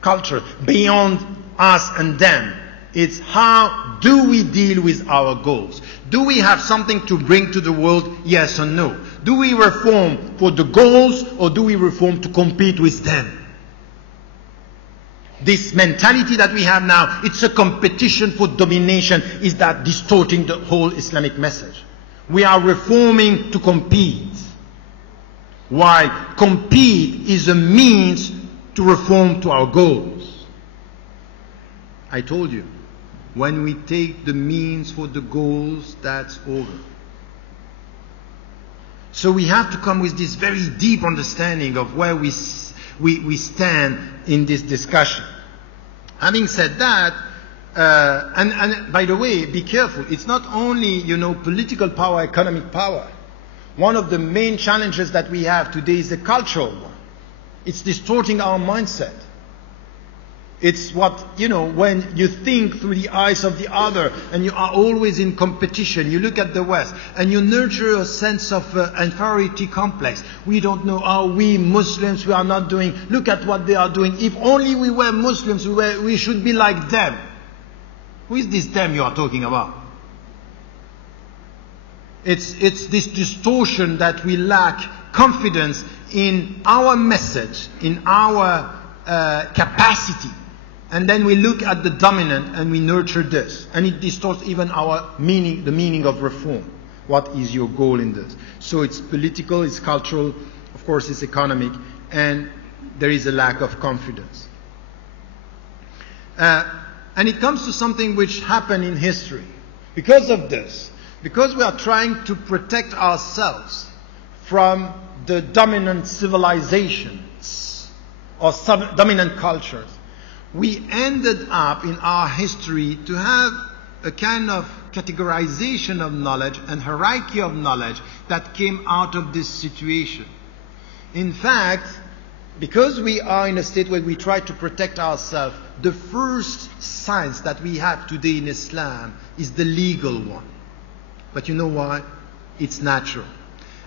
culture, beyond us and them. It's how do we deal with our goals? Do we have something to bring to the world? Yes or no? Do we reform for the goals or do we reform to compete with them? This mentality that we have now, it's a competition for domination. Is that distorting the whole Islamic message? We are reforming to compete. While compete is a means to reform to our goals. I told you, when we take the means for the goals, that's over. So we have to come with this very deep understanding of where we stand in this discussion. Having said that, and by the way, be careful. It's not only, political power, economic power. One of the main challenges that we have today is the cultural one. It's distorting our mindset. It's what, when you think through the eyes of the other and you are always in competition, you look at the West and you nurture a sense of inferiority complex. We don't know how we Muslims, we are not doing, look at what they are doing. If only we were Muslims, we should be like them. Who is this them you are talking about? It's this distortion that we lack confidence in our message, in our capacity. And then we look at the dominant and we nurture this. And it distorts even our meaning, the meaning of reform. What is your goal in this? So it's political, it's cultural, of course it's economic, and there is a lack of confidence. And it comes to something which happened in history. Because of this, because we are trying to protect ourselves from the dominant civilizations or dominant cultures, we ended up in our history to have a kind of categorization of knowledge and hierarchy of knowledge that came out of this situation. In fact, because we are in a state where we try to protect ourselves, the first science that we have today in Islam is the legal one. But you know why? It's natural.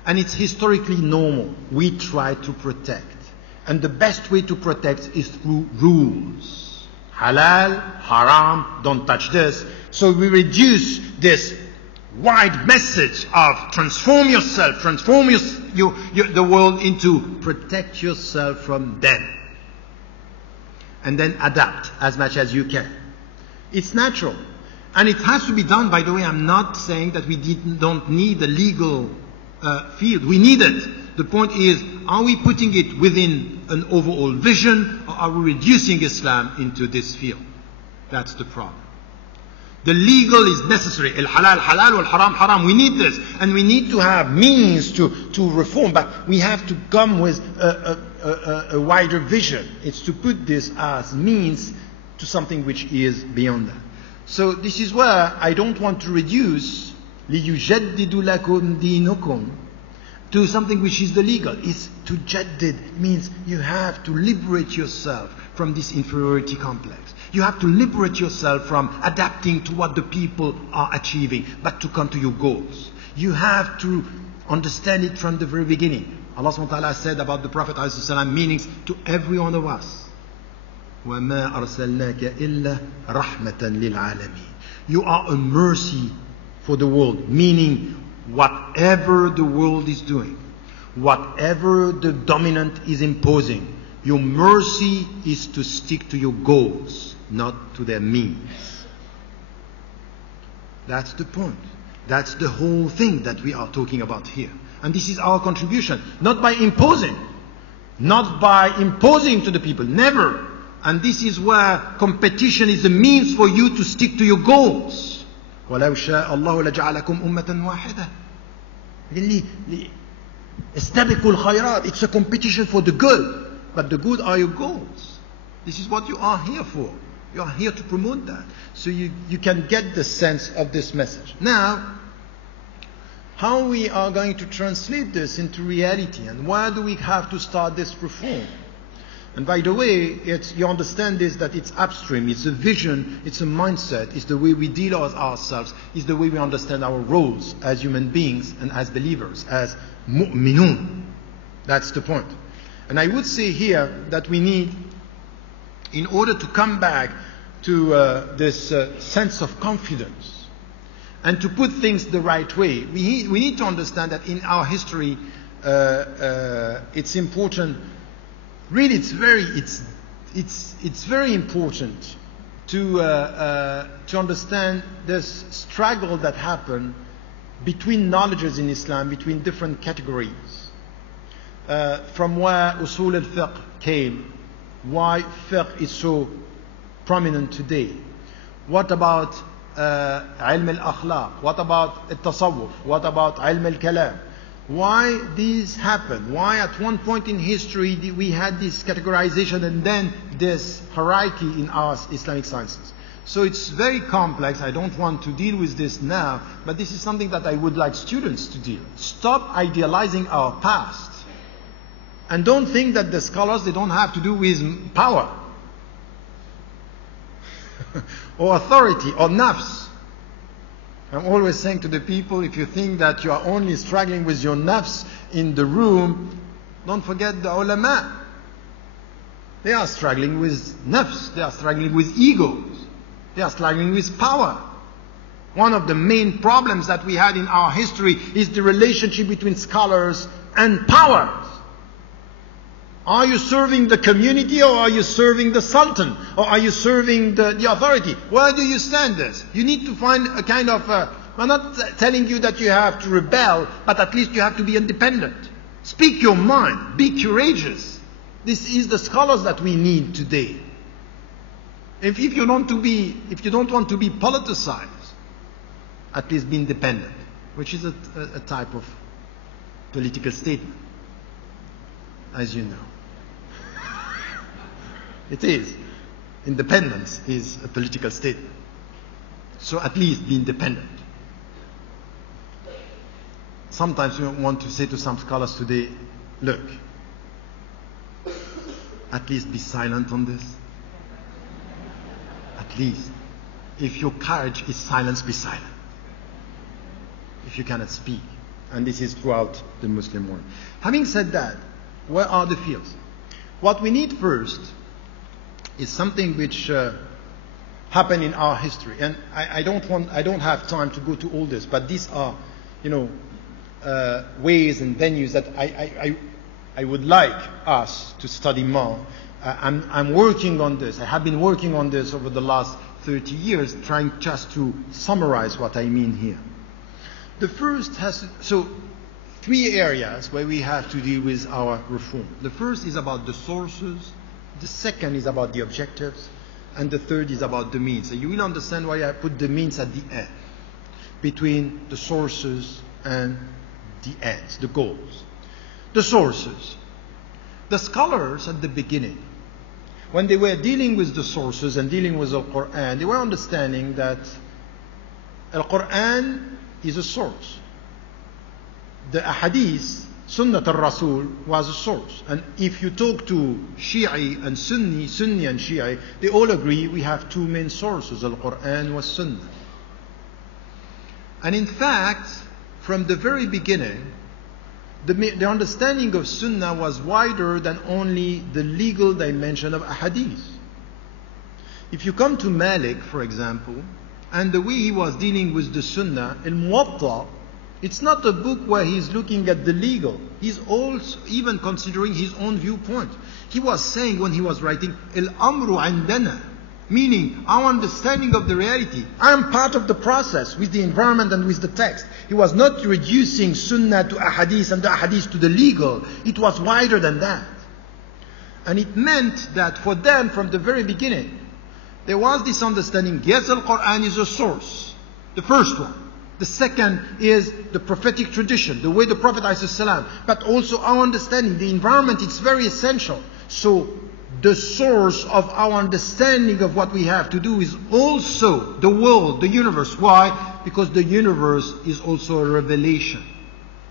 And it's historically normal. We try to protect. And the best way to protect is through rules. Halal, haram, don't touch this. So we reduce this wide message of transform yourself, transform the world into protect yourself from them. And then adapt as much as you can. It's natural. And it has to be done, by the way. I'm not saying that we don't need a legal field. We need it. The point is, are we putting it within an overall vision, or are we reducing Islam into this field? That's the problem. The legal is necessary. Al-halal, halal, wal-haram, haram. We need this. And we need to have means to reform. But we have to come with a wider vision. It's to put this as means to something which is beyond that. So this is where I don't want to reduce لِيُجَدِّدُ لَكُمْ دِينُكُمْ to something which is the legal. It's to jaddid. It means you have to liberate yourself from this inferiority complex. You have to liberate yourself from adapting to what the people are achieving, but to come to your goals. You have to understand it from the very beginning. Allah subhanahu wa ta'ala said about the Prophet ﷺ meanings to every one of us. وَمَا أَرْسَلْنَاكَ إِلَّا رَحْمَةً لِلْعَالَمِينَ. You are a mercy for the world, meaning whatever the world is doing, whatever the dominant is imposing, your mercy is to stick to your goals, not to their means. That's the point. That's the whole thing that we are talking about here. And this is our contribution. Not by imposing. Not by imposing to the people. Never. And this is where competition is a means for you to stick to your goals. وَلَوْ شَاءَ اللَّهُ لَجَعَلَكُمْ أُمَّةً وَاحِدَةً. استبقوا الخيرات. It's a competition for the good. But the good are your goals. This is what you are here for. You are here to promote that. So you can get the sense of this message. Now, how we are going to translate this into reality, and where do we have to start this reform? And by the way, you understand this, that it's upstream, it's a vision, it's a mindset, it's the way we deal with ourselves, it's the way we understand our roles as human beings and as believers, as mu'minun. That's the point. And I would say here that we need, in order to come back to this sense of confidence and to put things the right way, we need to understand that in our history, it's important. Really, it's very important to understand this struggle that happened between knowledges in Islam, between different categories. From where usul al-fiqh came, why fiqh is so prominent today. What about ilm al-akhlaq? What about al-tasawwuf? What about ilm al-kalam? why this happened, why at one point in history we had this categorization and then this hierarchy in our Islamic sciences. So it's very complex. I don't want to deal with this now, but this is something that I would like students to deal. Stop idealizing our past. And don't think that the scholars, they don't have to do with power or authority or nafs. I'm always saying to the people, if you think that you are only struggling with your nafs in the room, don't forget the ulama. They are struggling with nafs. They are struggling with egos. They are struggling with power. One of the main problems that we had in our history is the relationship between scholars and powers. Are you serving the community or are you serving the sultan? Or are you serving the authority? Where do you stand this? You need to find a kind of... I'm not telling you that you have to rebel, but at least you have to be independent. Speak your mind. Be courageous. This is the scholars that we need today. If you don't want to be politicized, at least be independent, which is a type of political statement, as you know. It is. Independence is a political statement. So at least be independent. Sometimes we want to say to some scholars today, look, at least be silent on this. At least. If your courage is silence, be silent. If you cannot speak. And this is throughout the Muslim world. Having said that, where are the fields? What we need first is something which happened in our history. And I don't have time to go to all this, but these are, ways and venues that I would like us to study more. I'm working on this. I have been working on this over the last 30 years, trying just to summarize what I mean here. The first three areas where we have to deal with our reform. The first is about the sources, the second is about the objectives, and the third is about the means. So you will understand why I put the means at the end, between the sources and the ends, the goals. The sources. The scholars at the beginning, when they were dealing with the sources and dealing with the Quran, they were understanding that Al-Quran is a source. The Ahadith, Sunnat al-Rasul, was a source. And if you talk to Shi'i and Sunni and Shi'i, they all agree we have two main sources, Al-Quran was Sunnah. And in fact, from the very beginning, the understanding of Sunnah was wider than only the legal dimension of Ahadith. If you come to Malik, for example, and the way he was dealing with the Sunnah, Al-Muwatta, it's not a book where he's looking at the legal. He's also even considering his own viewpoint. He was saying when he was writing, Al-Amru Andana, meaning our understanding of the reality. I am part of the process with the environment and with the text. He was not reducing Sunnah to Ahadith and the Ahadith to the legal. It was wider than that. And it meant that for them from the very beginning, there was this understanding, yes, Al-Quran is a source. The first one. The second is the prophetic tradition, the way the Prophet ﷺ, but also our understanding, the environment, it's very essential. So the source of our understanding of what we have to do is also the world, the universe. Why? Because the universe is also a revelation.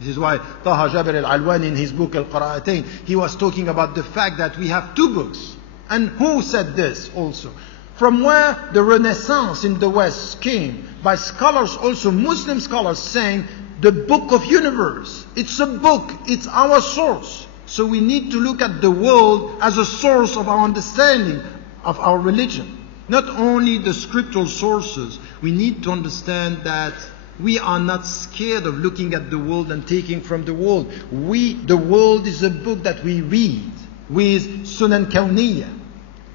This is why Taha Jabir al-Alwani in his book Al-Qira'atayn, he was talking about the fact that we have two books. And who said this also? From where the Renaissance in the West came, by scholars, also Muslim scholars, saying the book of universe. It's a book, it's our source. So we need to look at the world as a source of our understanding of our religion. Not only the scriptural sources, we need to understand that we are not scared of looking at the world and taking from the world. The world is a book that we read with Sunan Kawniyya,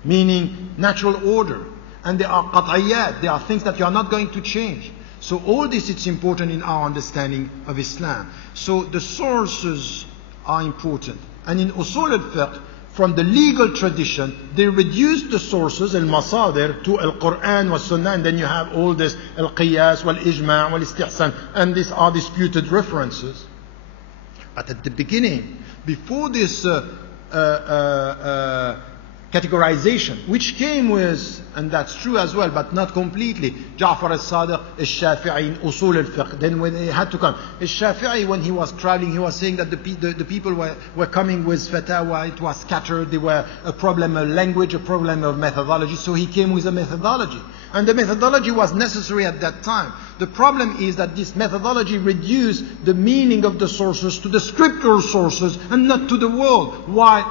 meaning natural order. And there are qat'iyat, there are things that you are not going to change. So all this is important in our understanding of Islam. So the sources are important. And in Usul al-Fiqh, from the legal tradition, they reduced the sources, al-masadir, to al-Quran wa Sunnah, and then you have all this al-Qiyas, wal-Ijma' wal-Istihsan, and these are disputed references. But at the beginning, before this categorization, which came with, and that's true as well, but not completely, Ja'far al-Sadiq, al-Shafi'i, in Usul al-Fiqh. Then when they had to come, al-Shafi'i, when he was traveling, he was saying that the people were coming with fatwa, it was scattered, they were a problem of language, a problem of methodology, so he came with a methodology. And the methodology was necessary at that time. The problem is that this methodology reduced the meaning of the sources to the scriptural sources and not to the world. Why?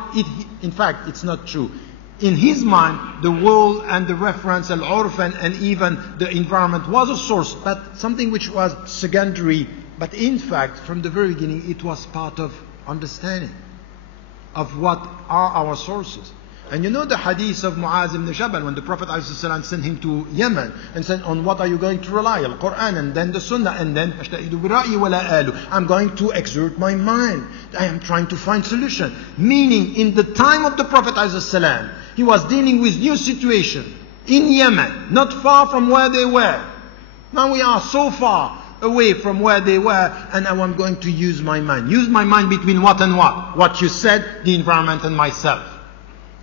In fact, it's not true. In his mind, the world and the reference, al-urf, and even the environment was a source, but something which was secondary. But in fact, from the very beginning, it was part of understanding of what are our sources. And you know the hadith of Mu'az ibn Jabal, when the Prophet ﷺ sent him to Yemen and said, on what are you going to rely? Al-Quran, and then the Sunnah, and then I'm going to exert my mind. I am trying to find solution. Meaning, in the time of the Prophet ﷺ, he was dealing with new situation in Yemen, not far from where they were. Now we are so far away from where they were, and now I'm going to use my mind. Use my mind between what and what? What you said, the environment, and myself.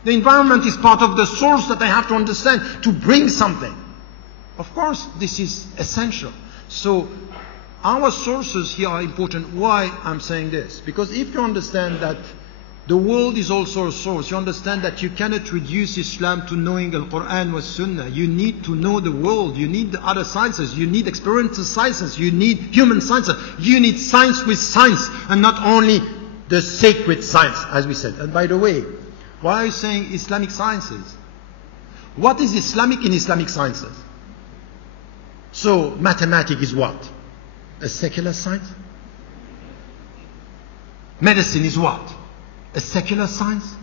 The environment is part of the source that I have to understand to bring something. Of course, this is essential. So, our sources here are important. Why I'm saying this? Because if you understand that the world is also a source, you understand that you cannot reduce Islam to knowing Al-Quran wa Sunnah. You need to know the world. You need the other sciences. You need experiential sciences. You need human sciences. You need science with science, and not only the sacred science, as we said. And by the way, why are you saying Islamic sciences? What is Islamic in Islamic sciences? So, mathematics is what? A secular science? Medicine is what? A secular science?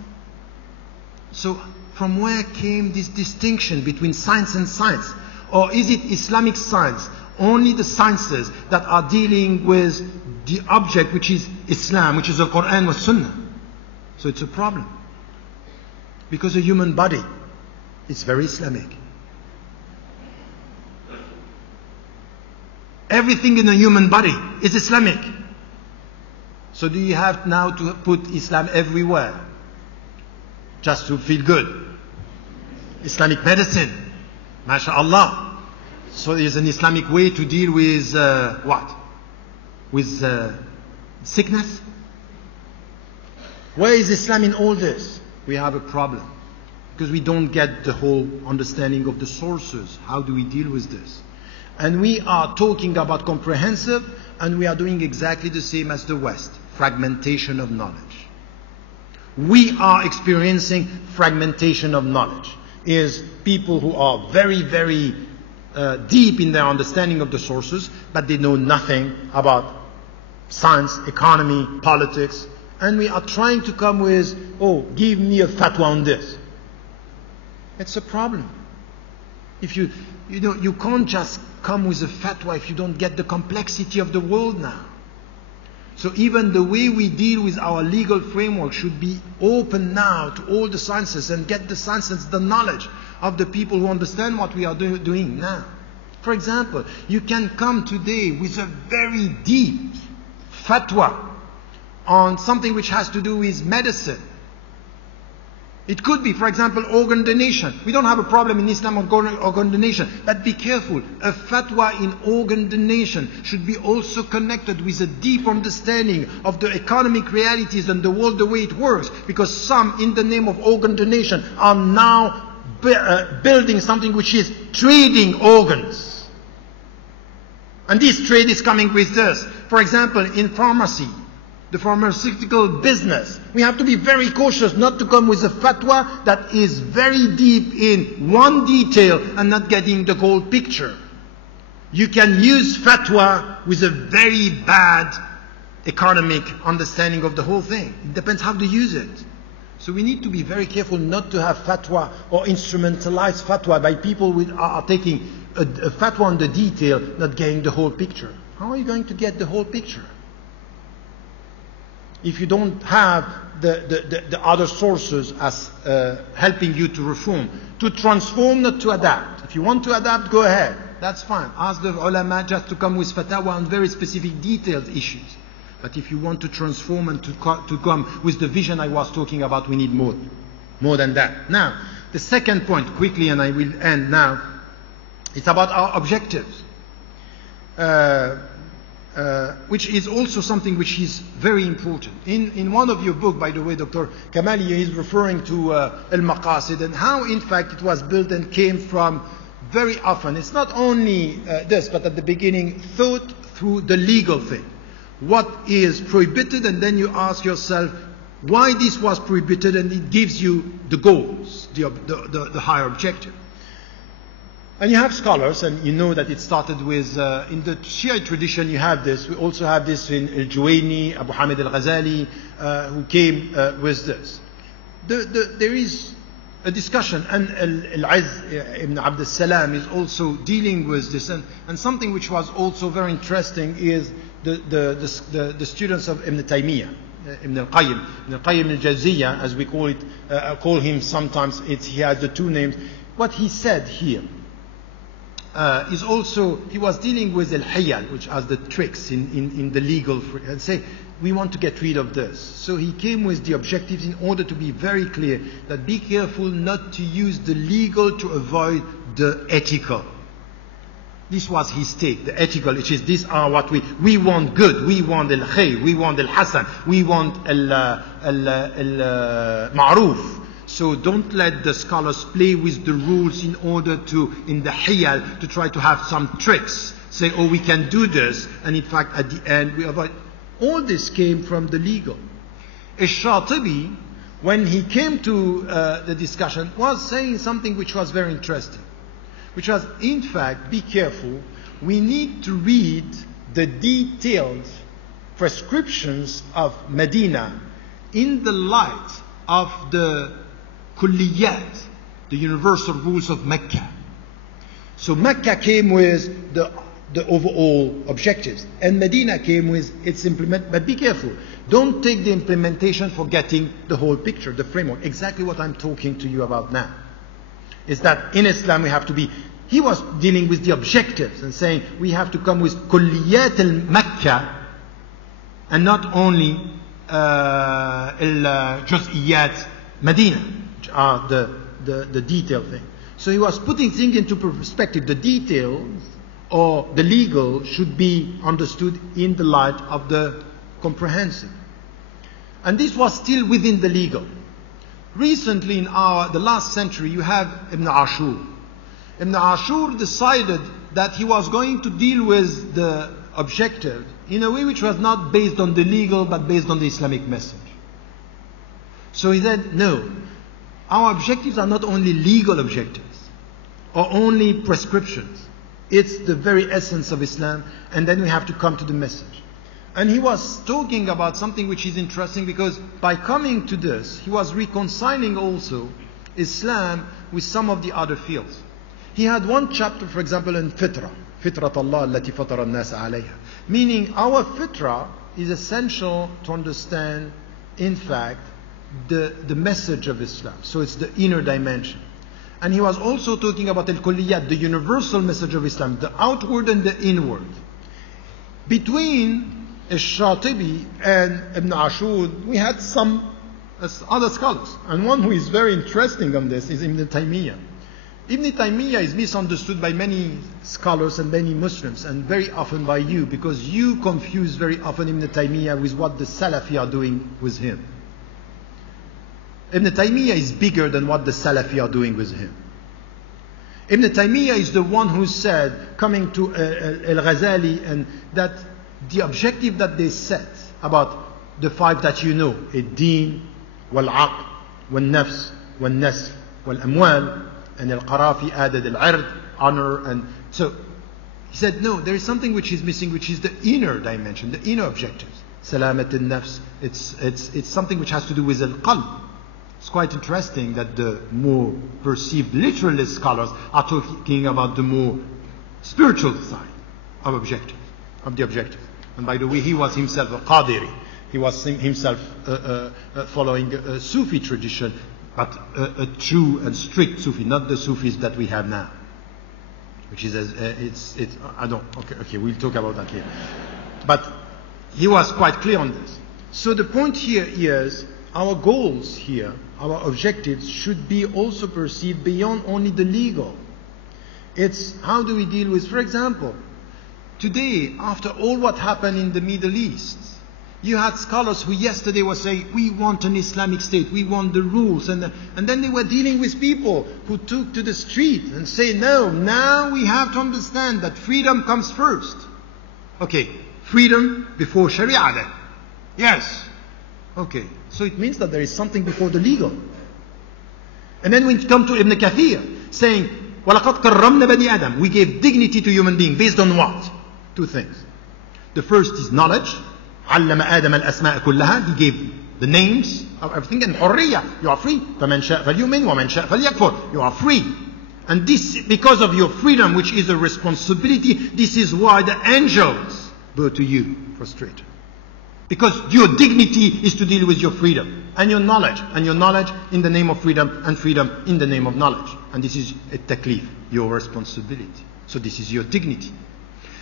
So, from where came this distinction between science and science? Or is it Islamic science? Only the sciences that are dealing with the object which is Islam, which is the Quran wa Sunnah. So it's a problem. Because the human body is very Islamic. Everything in the human body is Islamic. So do you have now to put Islam everywhere? Just to feel good? Islamic medicine, mashallah. So there's an Islamic way to deal with what? With sickness? Where is Islam in all this? We have a problem. Because we don't get the whole understanding of the sources. How do we deal with this? And we are talking about comprehensive, and we are doing exactly the same as the West. Fragmentation of knowledge. We are experiencing fragmentation of knowledge. Is people who are very, very deep in their understanding of the sources, but they know nothing about science, economy, politics. And we are trying to come with, oh, give me a fatwa on this. It's a problem. If you can't just come with a fatwa if you don't get the complexity of the world now. So even the way we deal with our legal framework should be open now to all the sciences and get the sciences, the knowledge of the people who understand what we are doing now. For example, you can come today with a very deep fatwa on something which has to do with medicine. It could be, for example, organ donation. We don't have a problem in Islam on organ donation. But be careful. A fatwa in organ donation should be also connected with a deep understanding of the economic realities and the world, the way it works. Because some, in the name of organ donation, are now building something which is trading organs. And this trade is coming with this. For example, in pharmacy, the pharmaceutical business, we have to be very cautious not to come with a fatwa that is very deep in one detail and not getting the whole picture. You can use fatwa with a very bad economic understanding of the whole thing. It depends how to use it. So we need to be very careful not to have fatwa or instrumentalized fatwa by people who are taking a fatwa on the detail, not getting the whole picture. How are you going to get the whole picture? If you don't have the other sources as helping you to reform, to transform, not to adapt. If you want to adapt, go ahead. That's fine. Ask the ulama just to come with fatwa on very specific detailed issues. But if you want to transform and to come with the vision I was talking about, we need more than that. Now, the second point, quickly, and I will end now, it's about our objectives, which is also something which is very important. In one of your books, by the way, Dr. Kamali is referring to Al-Maqasid and how, in fact, it was built and came from very often. It's not only this, but at the beginning, thought through the legal thing. What is prohibited, and then you ask yourself why this was prohibited, and it gives you the goals, the higher objective. And you have scholars, and you know that it started with, in the Shiite tradition you have this. We also have this in Al-Juwayni, Abu Hamid Al-Ghazali, who came with this. There is a discussion, and Al-Izz ibn Abd al-Salam is also dealing with this, and something which was also very interesting is the students of Ibn Taymiyyah, Ibn al-Qayyim al-Jawziyya, as we call him sometimes. He has the two names. What he said here is also, he was dealing with al-hiyal, which are the tricks in the legal, and say, we want to get rid of this. So he came with the objectives in order to be very clear that be careful not to use the legal to avoid the ethical. This was his take, the ethical, which is these are what we want good, we want al-khayr, we want al-hasan, we want al-ma'ruf. So don't let the scholars play with the rules in order to, in the hiyal, to try to have some tricks. Say, oh, we can do this, and in fact at the end we avoid. All this came from the legal. Ash-Shatibi, when he came to the discussion, was saying something which was very interesting. Which was, in fact, be careful, we need to read the detailed prescriptions of Medina in the light of the kulliyat, the universal rules of Mecca. So Mecca came with the overall objectives, and Medina came with its implement. But be careful, don't take the implementation for getting the whole picture, the framework. Exactly what I'm talking to you about now is that in Islam we have to be. He was dealing with the objectives and saying we have to come with kulliyat al-Mecca and not only al-juz'iyat Medina, which are the detail thing. So he was putting things into perspective. The details or the legal should be understood in the light of the comprehensive. And this was still within the legal. Recently, in the last century, you have Ibn Ashur. Ibn Ashur decided that he was going to deal with the objective in a way which was not based on the legal, but based on the Islamic message. So he said, no, our objectives are not only legal objectives or only prescriptions. It's the very essence of Islam, and then we have to come to the message. And he was talking about something which is interesting, because by coming to this, he was reconciling also Islam with some of the other fields. He had one chapter, for example, in Fitrat Allah allati fatara an-nas alayha, meaning our fitra is essential to understand, in fact, the message of Islam. So it's the inner dimension. And he was also talking about al-kulliyat, the universal message of Islam, the outward and the inward. Between Ash-Shatibi and Ibn Ashur, we had some other scholars. And one who is very interesting on this is Ibn Taymiyyah. Ibn Taymiyyah is misunderstood by many scholars and many Muslims, and very often by you, because you confuse very often Ibn Taymiyyah with what the Salafi are doing with him. Ibn Taymiyyah is bigger than what the Salafi are doing with him. Ibn Taymiyyah is the one who said, coming to Al-Ghazali, and that the objective that they set about the five that you know, ad-din, wal-aql, wal-nafs, wal-nasl, wal-amwal, and Al-Qarafi added al-ird, honor, and so he said, no, there is something which is missing, which is the inner dimension, the inner objectives. Salamat al-nafs, it's something which has to do with al-qalb. It's quite interesting that the more perceived literalist scholars are talking about the more spiritual side of the objective. And by the way, he was himself a Qadiri. He was himself following a Sufi tradition, but a true and strict Sufi, not the Sufis that we have now. Which is, we'll talk about that here. But he was quite clear on this. So the point here is, our goals here, our objectives should be also perceived beyond only the legal. It's how do we deal with, for example, today, after all what happened in the Middle East, you had scholars who yesterday were saying, we want an Islamic state, we want the rules, and then they were dealing with people who took to the street and say, no, now we have to understand that freedom comes first. Okay, freedom before Sharia then. Yes. Okay, so it means that there is something before the legal. And then we come to Ibn Kathir saying, وَلَقَدْ كَرَّمْنَا بَنِي آدَمَ. We gave dignity to human beings based on what? Two things. The first is knowledge. عَلَّمَ آدَمَ الْأَسْمَاءَ كُلَّهَا. He gave the names of everything. And حُرِّيَّة. You are free. فَمَنْ شَاءَ فَلْيُؤْمِنْ وَمَنْ شَاءَ فَلْيَكْفُرْ. You are free. And this, because of your freedom, which is a responsibility, this is why the angels go to you prostrate. Because your dignity is to deal with your freedom and your knowledge in the name of freedom, and freedom in the name of knowledge. And this is a taklif, your responsibility. So this is your dignity.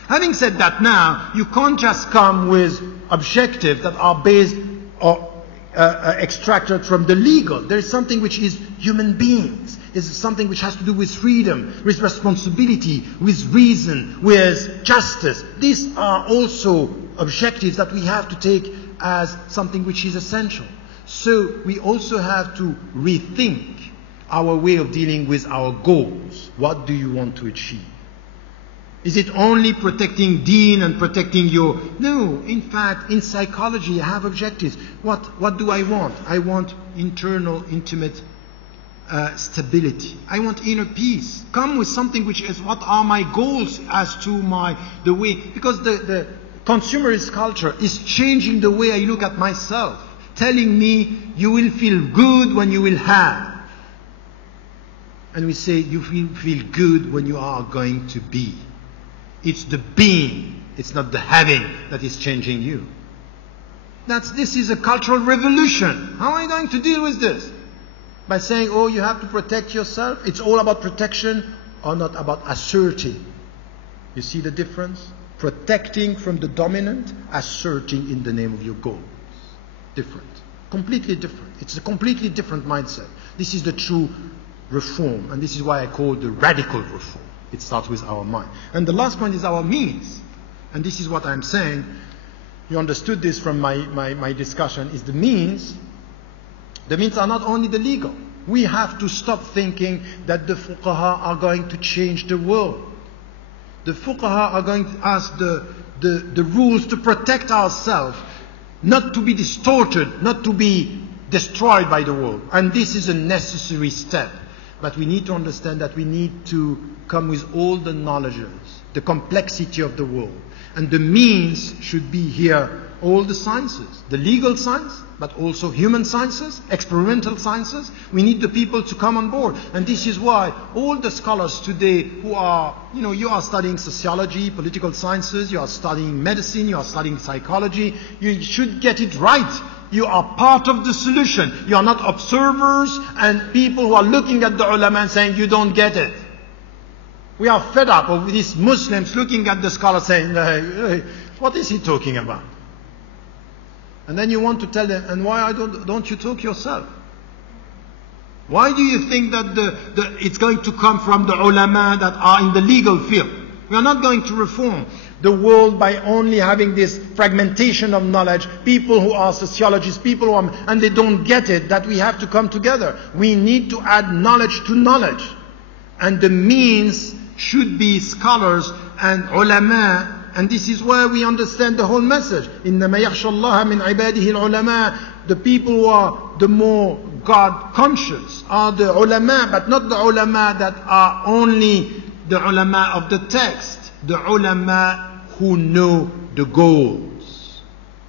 Having said that, now you can't just come with objectives that are based or extracted from the legal. There is something which is human beings. It's something which has to do with freedom, with responsibility, with reason, with justice. These are also objectives that we have to take as something which is essential. So we also have to rethink our way of dealing with our goals. What do you want to achieve? Is it only protecting deen and protecting your... No, in fact, in psychology I have objectives. What do I want? I want internal, intimate stability. I want inner peace. Come with something which is, what are my goals as to the way... Because the consumerist culture is changing the way I look at myself, telling me you will feel good when you will have. And we say you feel good when you are going to be. It's the being, it's not the having that is changing you. This is a cultural revolution. How am I going to deal with this? By saying, oh, you have to protect yourself. It's all about protection or not about asserting. You see the difference? Protecting from the dominant, asserting in the name of your goals. Different. Completely different. It's a completely different mindset. This is the true reform, and this is why I call the radical reform. It starts with our mind. And the last point is our means. And this is what I'm saying. You understood this from my discussion, is the means. The means are not only the legal. We have to stop thinking that the fuqaha are going to change the world. The fuqaha are going to ask the rules to protect ourselves, not to be distorted, not to be destroyed by the world. And this is a necessary step. But we need to understand that we need to come with all the knowledges, the complexity of the world. And the means should be here all the sciences, the legal science, but also human sciences, experimental sciences. We need the people to come on board. And this is why all the scholars today who are, you are studying sociology, political sciences, you are studying medicine, you are studying psychology, you should get it right. You are part of the solution. You are not observers and people who are looking at the ulama and saying, you don't get it. We are fed up of these Muslims looking at the scholar saying, hey, what is he talking about? And then you want to tell them, and why don't you talk yourself? Why do you think that it's going to come from the ulama that are in the legal field? We are not going to reform the world by only having this fragmentation of knowledge. People who are sociologists, people who are, and they don't get it, that we have to come together. We need to add knowledge to knowledge. And the means should be scholars and ulama. And this is where we understand the whole message. إِنَّمَا يَخْشَى اللَّهَ مِنْ عِبَادِهِ الْعُلَمَاء. The people who are the more God conscious are the ulama, but not the ulama that are only the ulama of the text. The ulama who know the goals.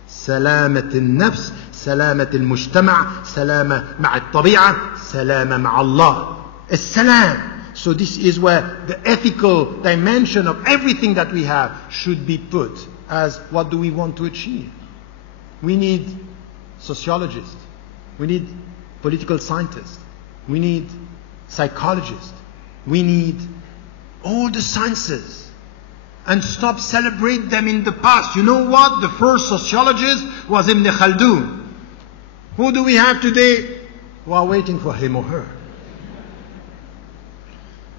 سلامة النفس, سلامة المجتمع, سلامة مع الطبيعة, سلامة مع الله. السلام. So this is where the ethical dimension of everything that we have should be put as what do we want to achieve. We need sociologists. We need political scientists. We need psychologists. We need all the sciences. and stop celebrate them in the past. You know what? The first sociologist was Ibn Khaldun. Who do we have today? We are waiting for him or her.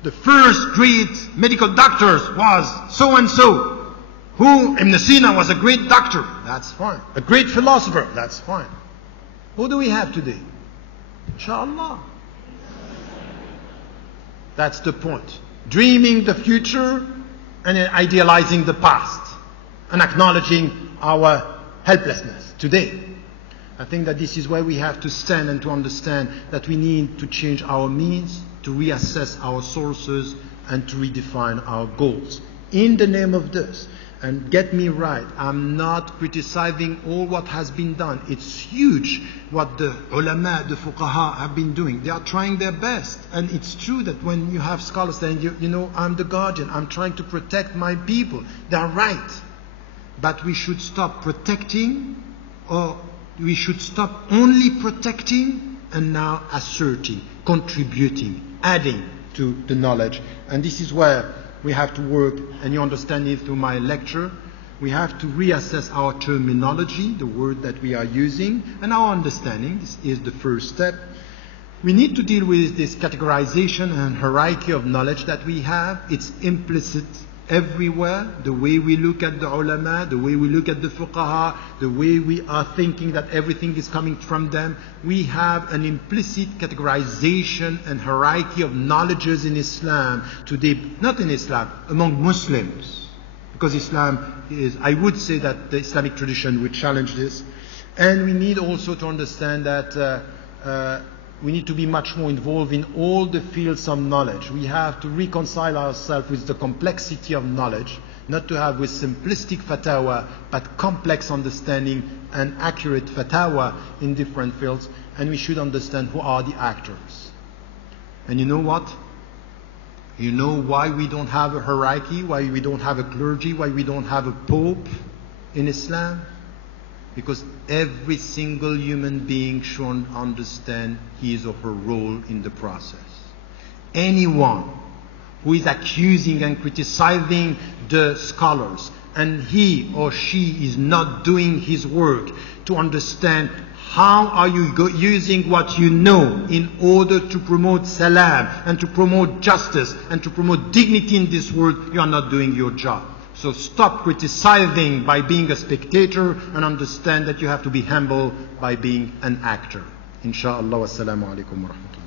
The first great medical doctors was so and so. Who? Ibn Sina was a great doctor. That's fine. A great philosopher. That's fine. Who do we have today? Inshallah. That's the point. Dreaming the future and idealizing the past and acknowledging our helplessness today. I think that this is where we have to stand and to understand that we need to change our means, to reassess our sources, and to redefine our goals. In the name of this, and get me right, I'm not criticizing all what has been done. It's huge what the ulama, the fuqaha have been doing. They are trying their best. And it's true that when you have scholars saying, you know, I'm the guardian, I'm trying to protect my people. They are right. But we should stop protecting, or we should stop only protecting and now asserting, contributing, adding to the knowledge. And this is where we have to work, and you understand it through my lecture. We have to reassess our terminology, the word that we are using, and our understanding. This is the first step. We need to deal with this categorization and hierarchy of knowledge that we have. It's implicit everywhere. The way we look at the ulama, the way we look at the fuqaha, the way we are thinking that everything is coming from them. We have an implicit categorization and hierarchy of knowledges in Islam today, not in Islam, among Muslims. Because Islam is, I would say that the Islamic tradition would challenge this. And we need also to understand that we need to be much more involved in all the fields of knowledge. We have to reconcile ourselves with the complexity of knowledge, not to have with simplistic fatwa, but complex understanding and accurate fatwa in different fields. And we should understand who are the actors. And you know what? You know why we don't have a hierarchy, why we don't have a clergy, why we don't have a pope in Islam? Because every single human being should understand his or her role in the process. Anyone who is accusing and criticizing the scholars, and he or she is not doing his work to understand how are you using what you know in order to promote salam and to promote justice and to promote dignity in this world, you are not doing your job. So stop criticizing by being a spectator and understand that you have to be humble by being an actor. Insha'Allah. Wassalamu alaikum wa rahmatullah.